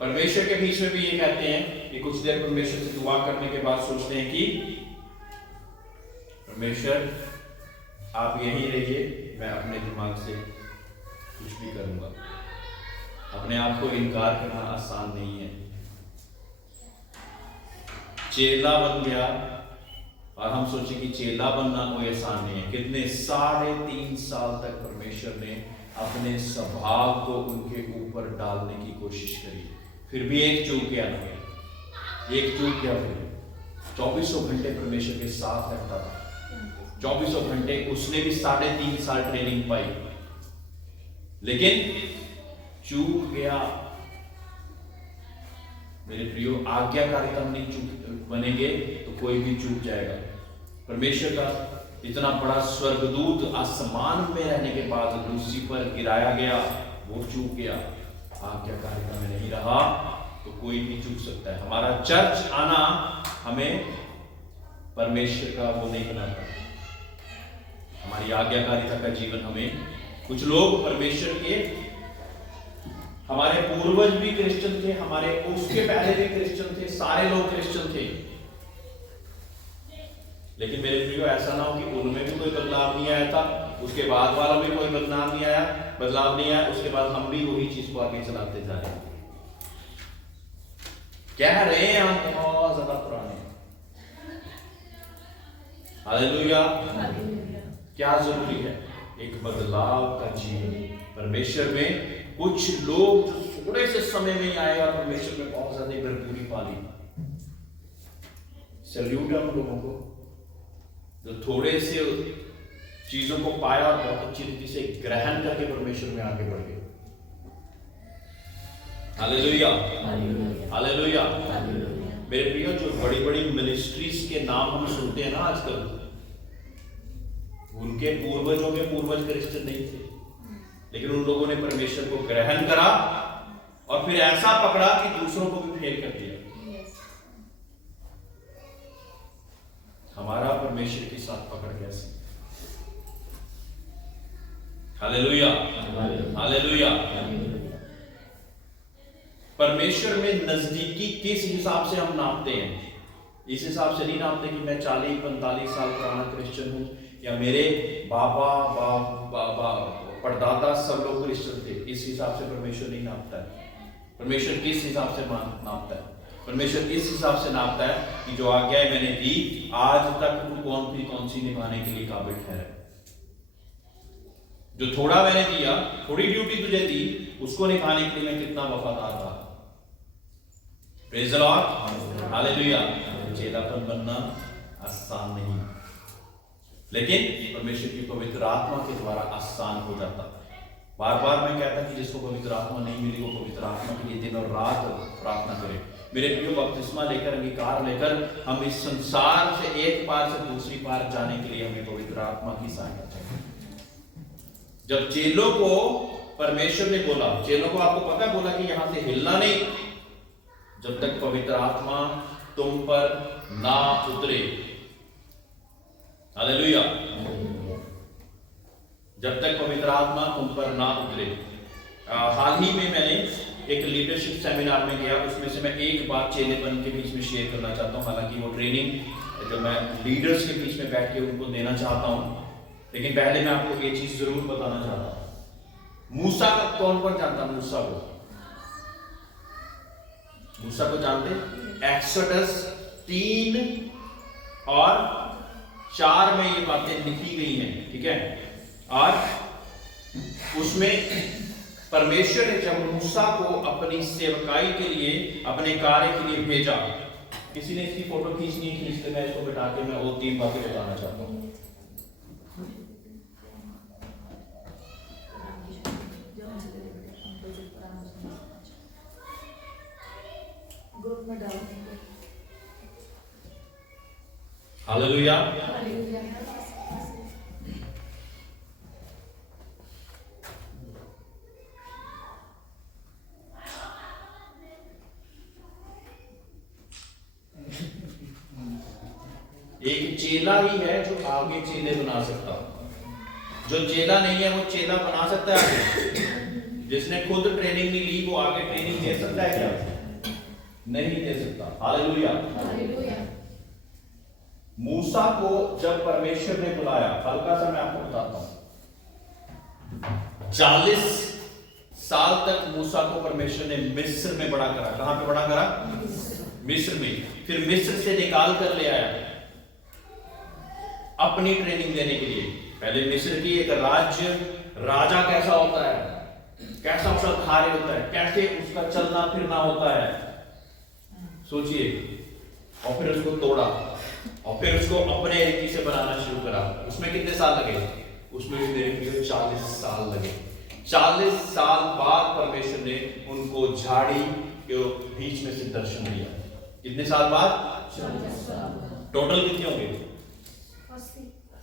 परमेश्वर के बीच में भी ये कहते हैं कि कुछ देर परमेश्वर से दुआ करने के बाद सोचते हैं कि परमेश्वर आप यहीं रहिए, मैं अपने दिमाग से कुछ भी करूंगा। अपने आप को इनकार करना आसान नहीं है। चेला बन गया और हम सोचे कि चेला बनना कोई आसान नहीं है। कितने 3.5 साल तक परमेश्वर ने अपने स्वभाव को उनके ऊपर डालने की कोशिश करी, फिर भी एक चूक गया ना, एक चूक गया। फिर 2400 घंटे परमेश्वर के साथ रहता था, 2400 घंटे उसने भी 3.5 साल ट्रेनिंग पाई, लेकिन चूक गया। मेरे प्रियो, आज्ञाकारिता में नहीं चूक बनेंगे तो कोई भी चूक जाएगा। परमेश्वर का इतना बड़ा स्वर्गदूत आसमान में रहने के बाद लूसीफर गिराया गया, वो चूक गया। आज्ञाकारिता में नहीं रहा तो कोई भी चूक सकता है। हमारा चर्च आना हमें परमेश्वर का वो नहीं बनाता, हमारी आज्ञाकारिता का जीवन हमें। कुछ लोग परमेश्वर के, हमारे पूर्वज भी क्रिश्चियन थे, हमारे उसके पहले भी क्रिश्चियन थे, सारे लोग क्रिश्चियन थे, लेकिन मेरे प्रियो ऐसा ना हो कि उनमें भी कोई बदलाव नहीं आया था, उसके बाद वालों में कोई बदलाव नहीं आया, उसके बाद हम भी वही चीज को आगे चलाते जा रहे हैं। कह रहे हैं हम बहुत ज्यादा पुराने। हालेलुया। क्या जरूरी है? एक बदलाव का जीवन। परमेश्वर में कुछ लोग थोड़े से समय में ही आए और परमेश्वर में बहुत ज्यादा भरपूरी पा ली। सैल्यूट है उन लोगों को जो थोड़े से चीजों को पाया और बहुत अच्छी रीति से ग्रहण करके परमेश्वर में आगे बढ़ गए। Hallelujah, hallelujah. मेरे प्रियो, जो बड़ी बड़ी मिनिस्ट्रीज के नाम हम सुनते हैं ना आजकल, उनके पूर्वजों के पूर्वज क्रिश्चियन नहीं थे, लेकिन उन लोगों ने परमेश्वर को ग्रहण करा और फिर ऐसा पकड़ा कि दूसरों को भी फेल कर दिया। हमारा परमेश्वर के साथ पकड़ कैसे? Hallelujah, hallelujah. परमेश्वर में नजदीकी किस हिसाब से हम नापते हैं? इस हिसाब से नहीं नापते कि मैं 40-45 साल पुराना क्रिश्चियन हूं, या मेरे बाबा परदादा सब लोग क्रिश्चियन थे। इस हिसाब से परमेश्वर नहीं नापता है। परमेश्वर किस हिसाब से नापता है? परमेश्वर इस हिसाब से नापता है कि जो आज्ञाएं मैंने दी आज तक तू कौन सी निभाने के लिए काबिल ठहरा। जो थोड़ा मैंने दिया, थोड़ी ड्यूटी तुझे दी, उसको निभाने के लिए मैं कितना वफादार रहा। Praise the lord, hallelujah. चेलापन बनना आसान नहीं, लेकिन परमेश्वर की पवित्र आत्मा के द्वारा आसान हो जाता। बार बार मैं कहता कि जिसको पवित्र आत्मा नहीं मिली वो पवित्र आत्मा के लिए दिन और रात प्रार्थना करे। मेरे प्रियो, बपतिस्मा लेकर, अंगीकार लेकर हम इस संसार से एक पार से दूसरी पार जाने के लिए हमें पवित्र आत्मा की सहायता चाहिए। जब चेलों को परमेश्वर ने बोला, चेलों को आपको पता है बोला कि यहां से हिलना नहीं जब तक पवित्र आत्मा तुम पर ना उतरे। हालेलुया। जब तक पवित्र आत्मा तुम पर ना उतरे। हाल ही में मैंने एक लीडरशिप सेमिनार में गया, उसमें से मैं एक बात चेलेपन के बीच में शेयर करना चाहता हूं। हालांकि वो ट्रेनिंग जो मैं लीडर्स के बीच में बैठ के उनको देना चाहता हूं, लेकिन पहले मैं आपको एक चीज जरूर बताना चाहता हूं। मूसा कौन कौन जानता? मूसा को जानते? एक्सोडस 3 और 4 में ये बातें लिखी गई हैं, ठीक है। और उसमें परमेश्वर ने जब मूसा को अपनी सेवकाई के लिए, अपने कार्य के लिए भेजा, किसी ने इसकी फोटो खींचनी है, खींचते मैं इसको बिठा के मैं वो 3 बातें बताना चाहता हूं। ग्रुप में डालते हैं। हालेलुया। एक चेला ही है जो आगे चेले बना सकता। जो चेला नहीं है वो चेला बना सकता है आगे? जिसने खुद ट्रेनिंग नहीं ली वो आगे ट्रेनिंग दे सकता है क्या? नहीं दे सकता। हालेलुया। मूसा को जब परमेश्वर ने बुलाया, हल्का सा मैं आपको बताता हूं, 40 साल तक मूसा को परमेश्वर ने मिस्र में बड़ा करा। कहां पे बड़ा करा? मिस्र में। फिर मिस्र से निकाल कर ले आया अपनी ट्रेनिंग देने के लिए। पहले मिस्र की एक राजा कैसा होता है, कैसा उसका कार्य होता है, कैसे उसका चलना फिरना होता है, सोचिए। और फिर उसको तोड़ा और फिर उसको अपने रीति से बनाना शुरू करा। उसमें कितने साल लगे? उसमें भी मेरे प्रिय 40 साल लगे। 40 साल बाद परमेश्वर ने उनको झाड़ी के बीच में से दर्शन दिया। कितने साल बाद? 40 साल। टोटल कितने होंगे?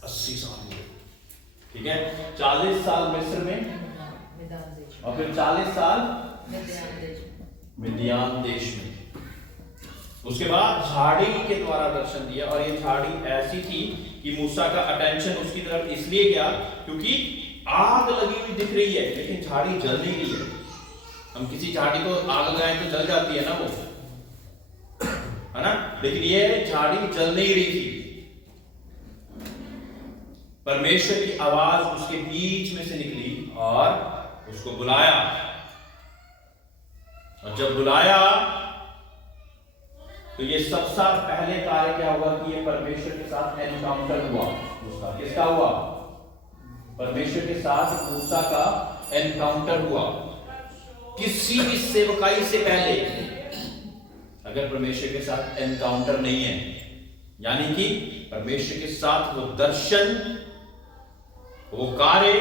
80 साल हुए, ठीक है। 40 साल मिस्र में और फिर 40 साल मिद्यान देश में। उसके बाद झाड़ी के द्वारा दर्शन दिया, और ये झाड़ी ऐसी थी कि मूसा का अटेंशन उसकी तरफ इसलिए गया क्योंकि आग लगी हुई दिख रही है लेकिन झाड़ी जल नहीं रही है। हम किसी झाड़ी को आग लगाएं तो जल जाती है ना, वो है ना, लेकिन ये झाड़ी जल नहीं रही थी। परमेश्वर की आवाज उसके बीच में से निकली और उसको बुलाया, और जब बुलाया तो ये सबसे पहले कार्य क्या हुआ कि ये परमेश्वर के साथ एनकाउंटर हुआ उसका। किसका हुआ? परमेश्वर के साथ मूसा का एनकाउंटर हुआ। किसी भी सेवकाई से पहले अगर परमेश्वर के साथ एनकाउंटर नहीं है, यानी कि परमेश्वर के साथ वो दर्शन, वो कार्य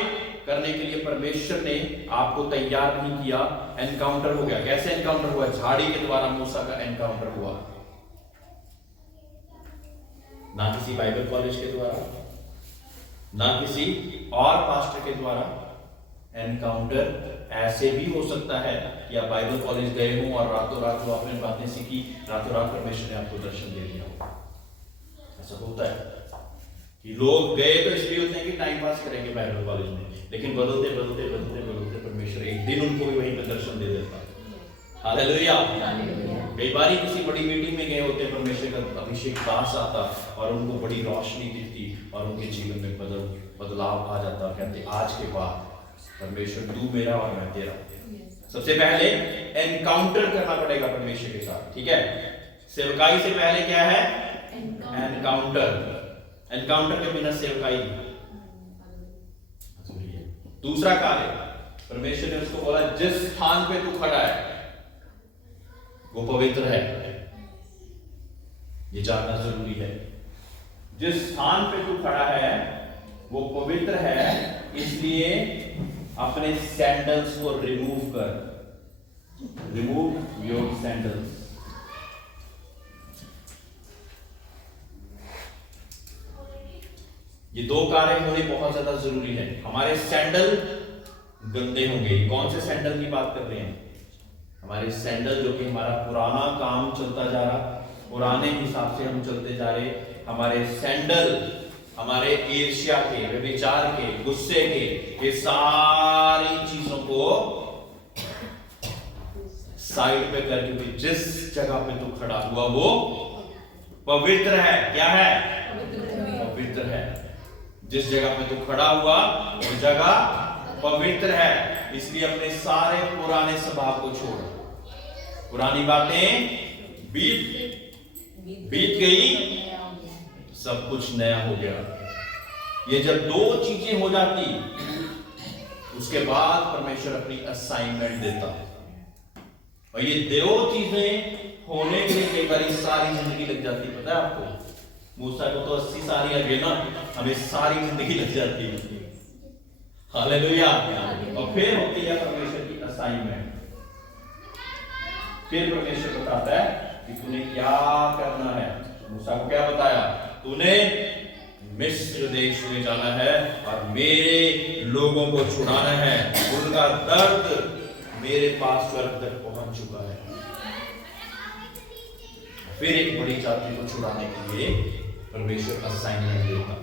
करने के लिए परमेश्वर ने आपको तैयार नहीं किया, एनकाउंटर हो गया। कैसे एनकाउंटर हुआ? झाड़ी के द्वारा मूसा का एनकाउंटर हुआ, ना किसी बाइबल कॉलेज के द्वारा, ना किसी और पास्टर के द्वारा। एनकाउंटर ऐसे भी हो सकता है कि आप बाइबल कॉलेज गए हो और रातों रात जो आपने बातें सीखी, रातों रात परमेश्वर ने आपको दर्शन दे दिया हो। ऐसा होता है कि लोग गए तो इसलिए होते हैं कि टाइम पास करेंगे बाइबल कॉलेज में, लेकिन बदलते बदलते बदलते बदलते परमेश्वर एक दिन उनको भी वहीं पर दर्शन दे देता है। हालेलुया। कई बार किसी बड़ी मीटिंग में गए होते, परमेश्वर का अभिषेक पास आता और उनको बड़ी रोशनी दिखती और उनके जीवन में बदलाव आ जाता। कहते आज के बाद परमेश्वर तू मेरा और मैं तेरा। सबसे पहले एनकाउंटर करना पड़ेगा परमेश्वर के साथ, ठीक है। सेवकाई से पहले क्या है? एनकाउंटर। एनकाउंटर के बिना सेवकाई। दूसरा कार्य, परमेश्वर ने उसको बोला जिस स्थान पे तू खड़ा है वो पवित्र है। ये जानना जरूरी है। जिस स्थान पे तू खड़ा है वो पवित्र है, इसलिए अपने सैंडल्स को रिमूव कर। Remove your sandals. ये दो कार्य होने बहुत ज्यादा जरूरी है। हमारे सैंडल गंदे होंगे। कौन से सैंडल की बात कर रहे हैं? हमारे सैंडल जो कि हमारा पुराना काम चलता जा रहा, पुराने हिसाब से हम चलते जा रहे, हमारे सैंडल हमारे ईर्ष्या के, व्यभिचार के, गुस्से के, ये सारी चीजों को साइड पे करके भी जिस जगह पे तू खड़ा हुआ वो पवित्र है। क्या है? पवित्र है। जिस जगह पे तू खड़ा हुआ वो जगह पवित्र है। इसलिए अपने सारे पुराने स्वभाव को छोड़, पुरानी बातें बीत गई, सब कुछ नया हो गया। ये जब दो चीजें हो जाती, उसके बाद परमेश्वर अपनी असाइनमेंट देता। और ये दो चीजें होने के लिए कई बार सारी जिंदगी लग जाती। पता है आपको, मूसा को तो 80 साल ही लगे ना, हमें सारी जिंदगी लग जाती है। हालेलुया। और फिर होती है परमेश्वर की असाइनमेंट। फिर परमेश्वर बताता है कि तूने क्या करना है। मूसा को क्या बताया? तूने मिस्र देश में जाना है और मेरे लोगों को छुड़ाना है। उनका दर्द मेरे पास स्वर्ग तक पहुंच चुका है। फिर एक बड़ी जाति को छुड़ाने के लिए परमेश्वर असाइनमेंट देता।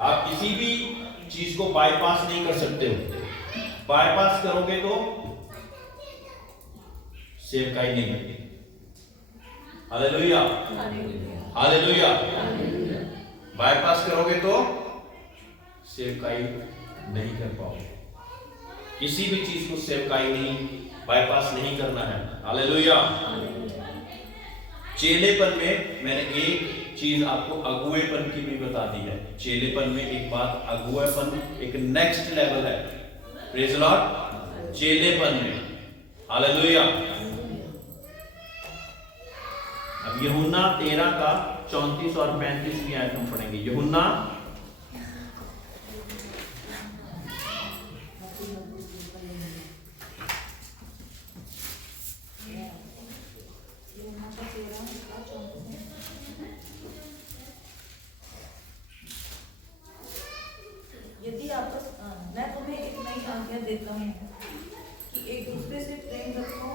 आप किसी भी चीज को बाईपास नहीं कर सकते हो। बाईपास करोगे तो सेवकाई नहीं होगी। Hallelujah, hallelujah. बाईपास करोगे तो सेवकाई नहीं कर पाओगे। किसी भी चीज को सेवकाई नहीं, बाईपास नहीं करना है। हालेलुया। चेलेपन में मैंने एक चीज आपको अगुएपन की भी बता दी है। चेलेपन में एक बात, अगुएपन एक नेक्स्ट लेवल है। Praise lord. चेलेपन में, हालेलुया। अब यूहन्ना 13 का 34 और 35 आयत हम पढ़ेंगे। यूहन्ना यदि आपस मैं तुम्हें एक नई आज्ञा देता हूँ कि एक दूसरे से प्रेम रखो,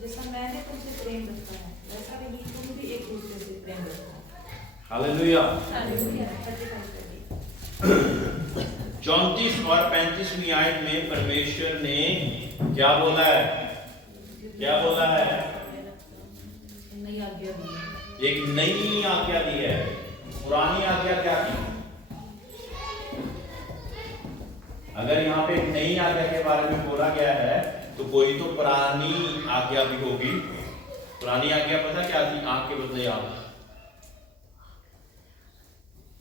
जैसा मैंने तुमसे प्रेम रखा है वैसा ही तुम भी एक दूसरे से प्रेम रखो। हालेलुया। 34 और 35वीं आयत में परमेश्वर ने क्या बोला है? क्या बोला है? नई आज्ञा दी। एक नई आज्ञा दी है। पुरानी आज्ञा क्या थी? अगर यहाँ पे एक नई आज्ञा के बारे में बोला गया है तो कोई तो पुरानी आज्ञा भी होगी। पुरानी आज्ञा पता क्या थी? आंख के बदले आंख,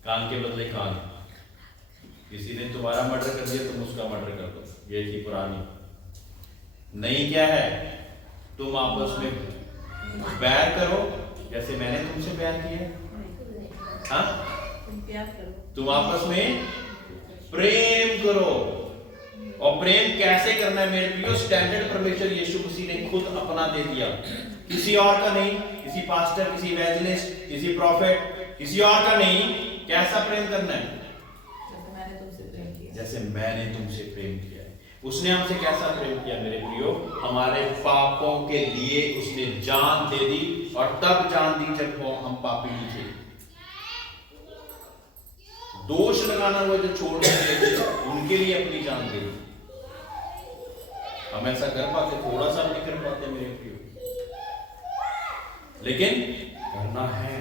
कान के बदले कान। किसी ने तुम्हारा मर्डर कर दिया, तुम उसका मर्डर कर दो। ये थी पुरानी। नई क्या है? तुम आपस में प्यार करो जैसे मैंने तुमसे प्यार किया। हाँ, तुम प्यार करो। तुम आपस में प्रेम करो। और प्रेम कैसे करना है मेरे प्रियो? स्टैंडर्ड परमेश्वर यीशु मसीह ने खुद अपना दे दिया, किसी और का नहीं। किसी पास्टर, किसी इवेंजलिस्ट, किसी प्रॉफिट, किसी और का नहीं। कैसा प्रेम करना है? जैसे मैंने तुमसे प्रेम किया। जैसे मैंने तुमसे प्रेम किया है। उसने हमसे कैसा प्रेम किया मेरे प्रियो? हमारे पापों के लिए उसने जान दे दी। और तब जान दी जब वो हम पापी ही थे। दोष लगाना हुआ जो छोड़ थे उनके लिए अपनी जान दे दी। हम ऐसा कर पाते? थोड़ा सा नहीं कर पाते मेरे प्रियो, लेकिन करना है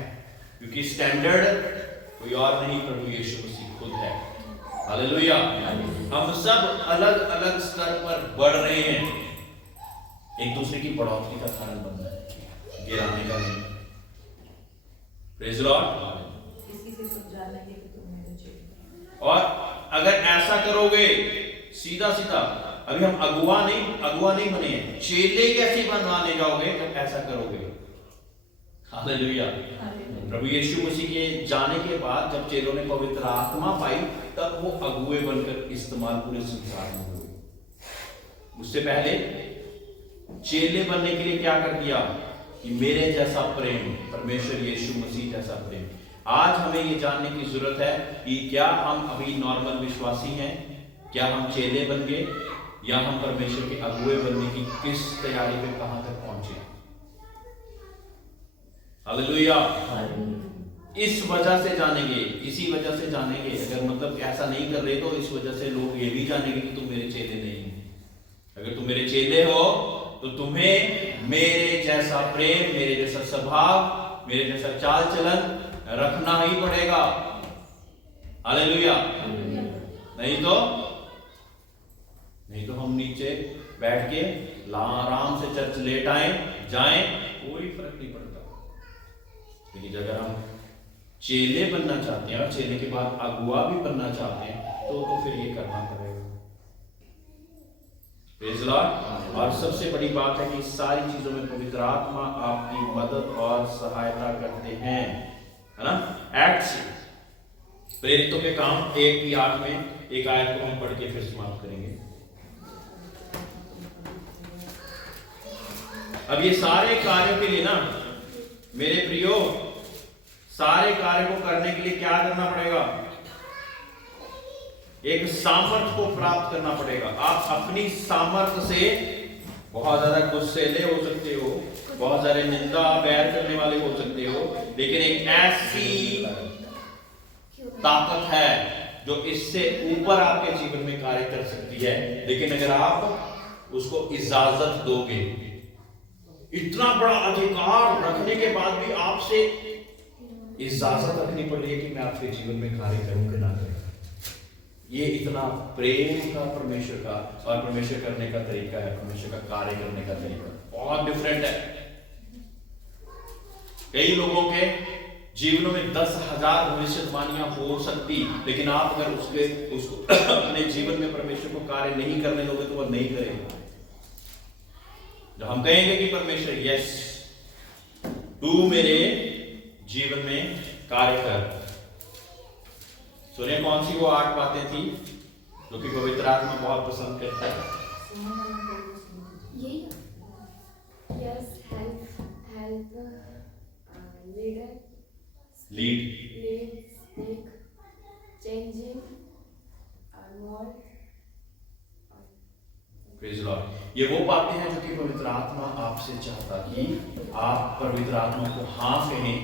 क्योंकि स्टैंडर्ड कोई और नहीं, प्रभु यीशु मसीह खुद है। हालेलुया। हम सब अलग अलग स्तर पर बढ़ रहे हैं। एक दूसरे की बढ़ोतरी का कारण बनना है, गिराने का नहीं। Praise Lord. इसी से सब जानेंगे कि तुम मेरे चेले हो। और अगर ऐसा करोगे सीधा सीधा, अभी हम अगुआ नहीं बने हैं, चेले कैसे बनवाने जाओगे जब ऐसा करोगे? हालेलुया। प्रभु यीशु मसीह के जाने के बाद जब चेलों ने पवित्र आत्मा पाई तब वो अगुए बनकर इस्तेमाल पूरे संसार में हुए। उससे पहले चेले बनने के लिए क्या कर दिया कि मेरे जैसा प्रेम, परमेश्वर यीशु मसीह जैसा प्रेम। आज हमें ये जानने की जरूरत है कि क्या हम अभी नॉर्मल विश्वासी हैं, क्या हम चेले बन गए, या हम परमेश्वर के अगुए बनने की किस तैयारी पे कहां तक पहुंचे। हालेलुया। इस वजह से जानेंगे, इसी वजह से जानेंगे। अगर मतलब ऐसा नहीं कर रहे तो इस वजह से लोग ये भी जानेंगे कि तुम मेरे चेले नहीं हो। अगर तुम मेरे चेले हो तो तुम्हें मेरे जैसा प्रेम, मेरे जैसा स्वभाव, मेरे जैसा चाल चलन रखना ही पड़ेगा। हालेलुया। नहीं तो हम नीचे बैठ के आराम से चर्च लेट आए जाएं, कोई फर्क नहीं पड़ता। लेकिन अगर हम चेले बनना चाहते हैं और चेले के बाद अगुआ भी बनना चाहते हैं तो फिर ये करना पड़ेगा। Praise Lord. और सबसे बड़ी बात है कि सारी चीजों में पवित्र आत्मा आपकी मदद और सहायता करते हैं, है ना। एक्ट्स प्रेरितों के काम 1:8 में एक आयत को हम पढ़ के फिर समाप्त करेंगे। अब ये सारे कार्यों के लिए ना मेरे प्रियो, सारे कार्य को करने के लिए क्या करना पड़ेगा? एक सामर्थ्य को प्राप्त करना पड़ेगा। आप अपनी सामर्थ्य से बहुत ज्यादा गुस्सेले हो सकते हो, बहुत सारे निंदा बैर करने वाले हो सकते हो, लेकिन एक ऐसी ताकत है जो इससे ऊपर आपके जीवन में कार्य कर सकती है। लेकिन अगर आप उसको इजाजत दोगे, इतना बड़ा अधिकार रखने के बाद भी आपसे इजाजत रखनी पड़ रही है कि मैं आपके जीवन में कार्य करूं कि ना करूं। ये इतना प्रेम का परमेश्वर का और परमेश्वर करने का तरीका है, परमेश्वर का कार्य करने का तरीका बहुत डिफरेंट है। कई लोगों के जीवनों में 10,000 भविष्यवाणियां हो सकती, लेकिन आप अगर उसको अपने जीवन में परमेश्वर को कार्य नहीं करने दोगे तो वह नहीं करेगा। जब हम कहेंगे कि परमेश्वर यस तू मेरे जीवन में कार्य कर, सुनिए कौन सी वो 8 बातें थी जो कि पवित्र आत्मा बहुत पसंद करता है। Praise Lord. ये वो बातें हैं जो कि पवित्र आत्मा आपसे चाहता कि आप पवित्र आत्मा को हाँ कहें,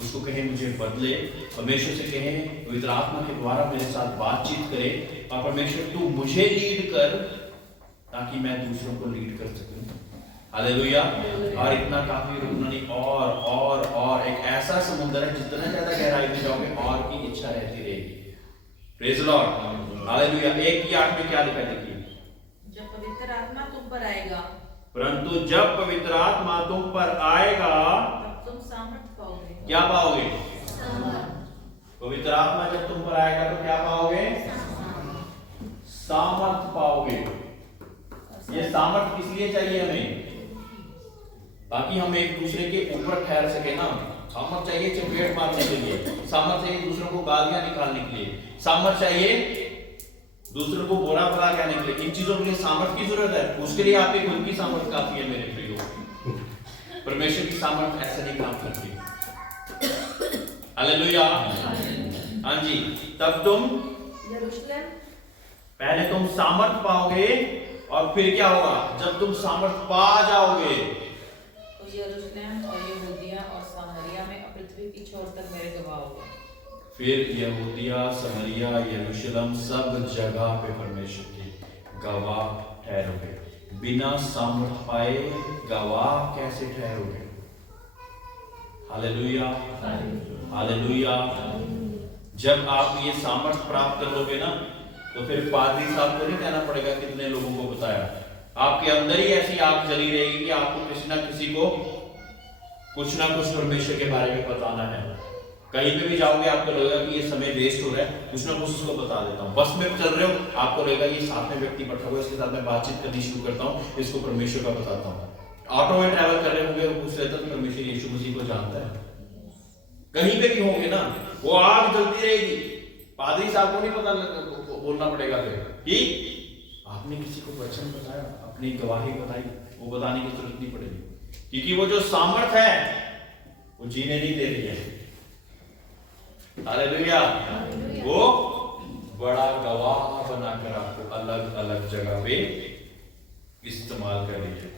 उसको कहें मुझे बदले, परमेश्वर से कहें पवित्र आत्मा के द्वारा मेरे साथ बातचीत करे, और परमेश्वर तू मुझे लीड कर ताकि मैं दूसरों को लीड कर सकूं। हालेलुया। और इतना काफी रुकना नहीं, और एक ऐसा समुद्र है जितना ज्यादा गहराई में जाओगे और की इच्छा रहती रहेगी। Praise Lord. हालेलुया। 1:8 में क्या लिखा है देखिए, जब पवित्र आत्मा तुम पर आएगा, परंतु जब पवित्र आत्मा तुम पर आएगा तब तुम सामर्थ पाओगे। क्या पाओगे? पवित्र आत्मा जब तुम पर आएगा तो क्या पाओगे? सामर्थ पाओगे। ये सामर्थ किस लिए चाहिए हमें? ताकि हम एक दूसरे के ऊपर ठहर सके ना। सामर्थ चाहिए चपेट मारने के लिए, सामर्थ चाहिए दूसरों को गालियां निकालने के लिए, सामर्थ चाहिए दूसरों को बुरा भला कहने के लिए। इन चीजों के लिए सामर्थ की जरूरत है। उसके लिए आपकी खुद की सामर्थ काफी है मेरे प्रियो। परमेश्वर की सामर्थ ऐसे नहीं काम करती। हालेलुया। हाँ जी। तब तुम पहले तुम सामर्थ पाओगे, और फिर क्या होगा? जब तुम सामर्थ पा जाओगे तो यरूशलेम और यहूदिया और सामरिया में पृथ्वी की छोर तक मेरे गवाह होगे। फिर यहूदिया, समरिया, यरूशलेम सब जगह पे परमेश्वर के गवाह ठहरोगे। बिना सामर्थ पाए गवाह कैसे ठहरोगे? हालेलुया। हालेलुया। जब आप ये सामर्थ प्राप्त कर लोगे ना, तो फिर पादरी साहब को नहीं कहना पड़ेगा कितने लोगों को बताया। आपके अंदर ही ऐसी आग जली रहेगी कि आपको किसी ना किसी को कुछ ना कुछ परमेश्वर के बारे में बताना है। कहीं पे भी जाओगे आपको लगेगा कि ये समय वेस्ट हो रहा है, कुछ ना कुछ उसको बता देता हूँ। बस में चल रहे हो, आपको लगेगा ये साथ में व्यक्ति बैठा हुआ है, इसके साथ में बातचीत करनी शुरू करता हूँ, इसको परमेश्वर का बताता हूँ। ऑटो में ट्रैवल कर रहे होंगे, पूछ रहे थे परमेश्वर यीशु मसीह को जानता है। कहीं पे भी होंगे ना, वो आग जलती रहेगी। पादरी साहब को नहीं पता बोलना पड़ेगा फिर कि आपने किसी को वचन बताया, अपनी गवाही बताई, वो बताने की जरूरत नहीं पड़ेगी, क्योंकि वो जो सामर्थ है वो जीने नहीं दे रही है। हालेलुया। वो बड़ा गवाह बनाकर आपको अलग अलग जगह पे इस्तेमाल कर लीजिए।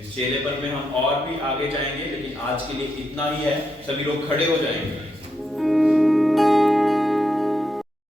इस चेलेपन में हम और भी आगे जाएंगे, लेकिन आज के लिए इतना ही है। सभी लोग खड़े हो जाएंगे।